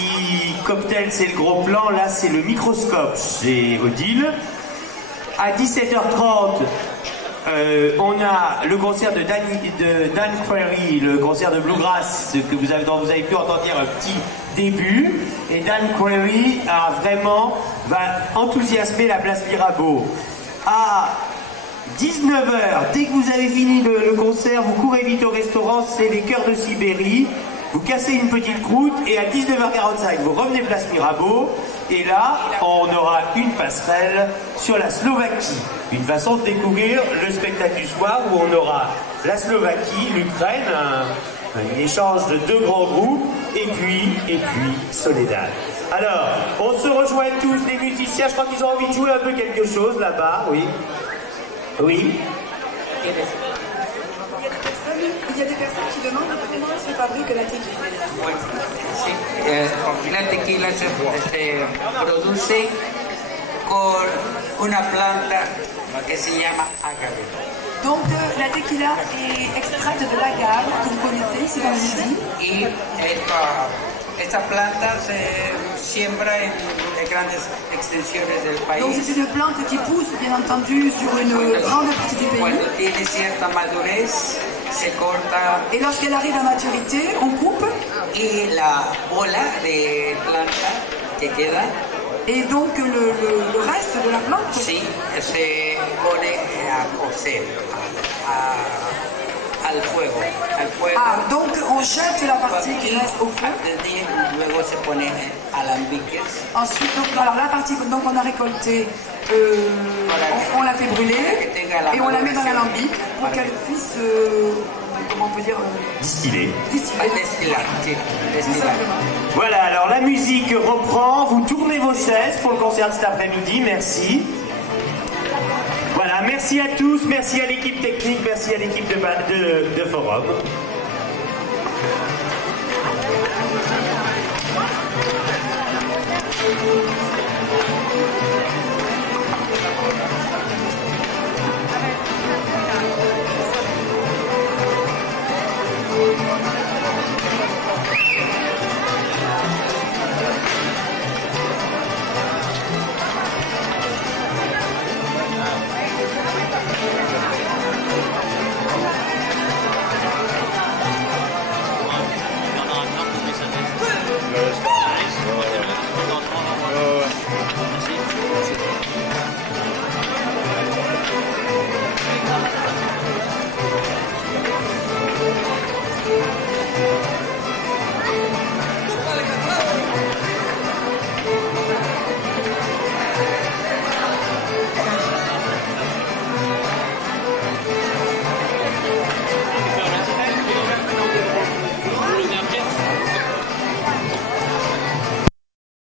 cocktail c'est le gros plan, là c'est le microscope chez Odile. À 17h30, on a le concert de Dan Query, le concert de Bluegrass dont vous avez pu entendre un petit début. Et Dan Query va enthousiasmer la place Mirabeau. À 19h, dès que vous avez fini le concert, vous courez vite au restaurant, c'est les Chœurs de Sibérie. Vous cassez une petite croûte et à 19h45, vous revenez place Mirabeau. Et là, on aura une passerelle sur la Slovaquie. Une façon de découvrir le spectacle du soir où on aura la Slovaquie, l'Ukraine, un échange de deux grands groupes, et puis Soledad. Alors, on se rejoint tous, les musiciens, je crois qu'ils ont envie de jouer un peu quelque chose là-bas, oui. Oui. Il y a des personnes qui demandent comment se fabrique la tequila. La tequila se produce con una planta que se llama agave. Donc la tequila est extraite de l'agave que vous connaissez ici dans le midi. Y esta planta se siembra en grandes extensiones del país. Donc c'est une plante qui pousse bien entendu sur une grande partie du pays. Cuando tiene cierta madurez, se corta. Et lorsqu'elle arrive à maturité, on coupe. Y la bola de planta que queda. Et donc le reste de la plante. Sí, se pone a cocer al fuego. Ah, donc on jette la partie qui reste au feu. Luego se pone alambiques. Ensuite, alors la partie donc on a récolté, on la fait brûler et on la met dans l'alambic pour qu'elle puisse, comment on peut dire, distiller. Distiller. Voilà, alors la musique reprend, vous tournez vos chaises pour le concert de cet après-midi, merci. Voilà, merci à tous, merci à l'équipe technique, merci à l'équipe de Forum.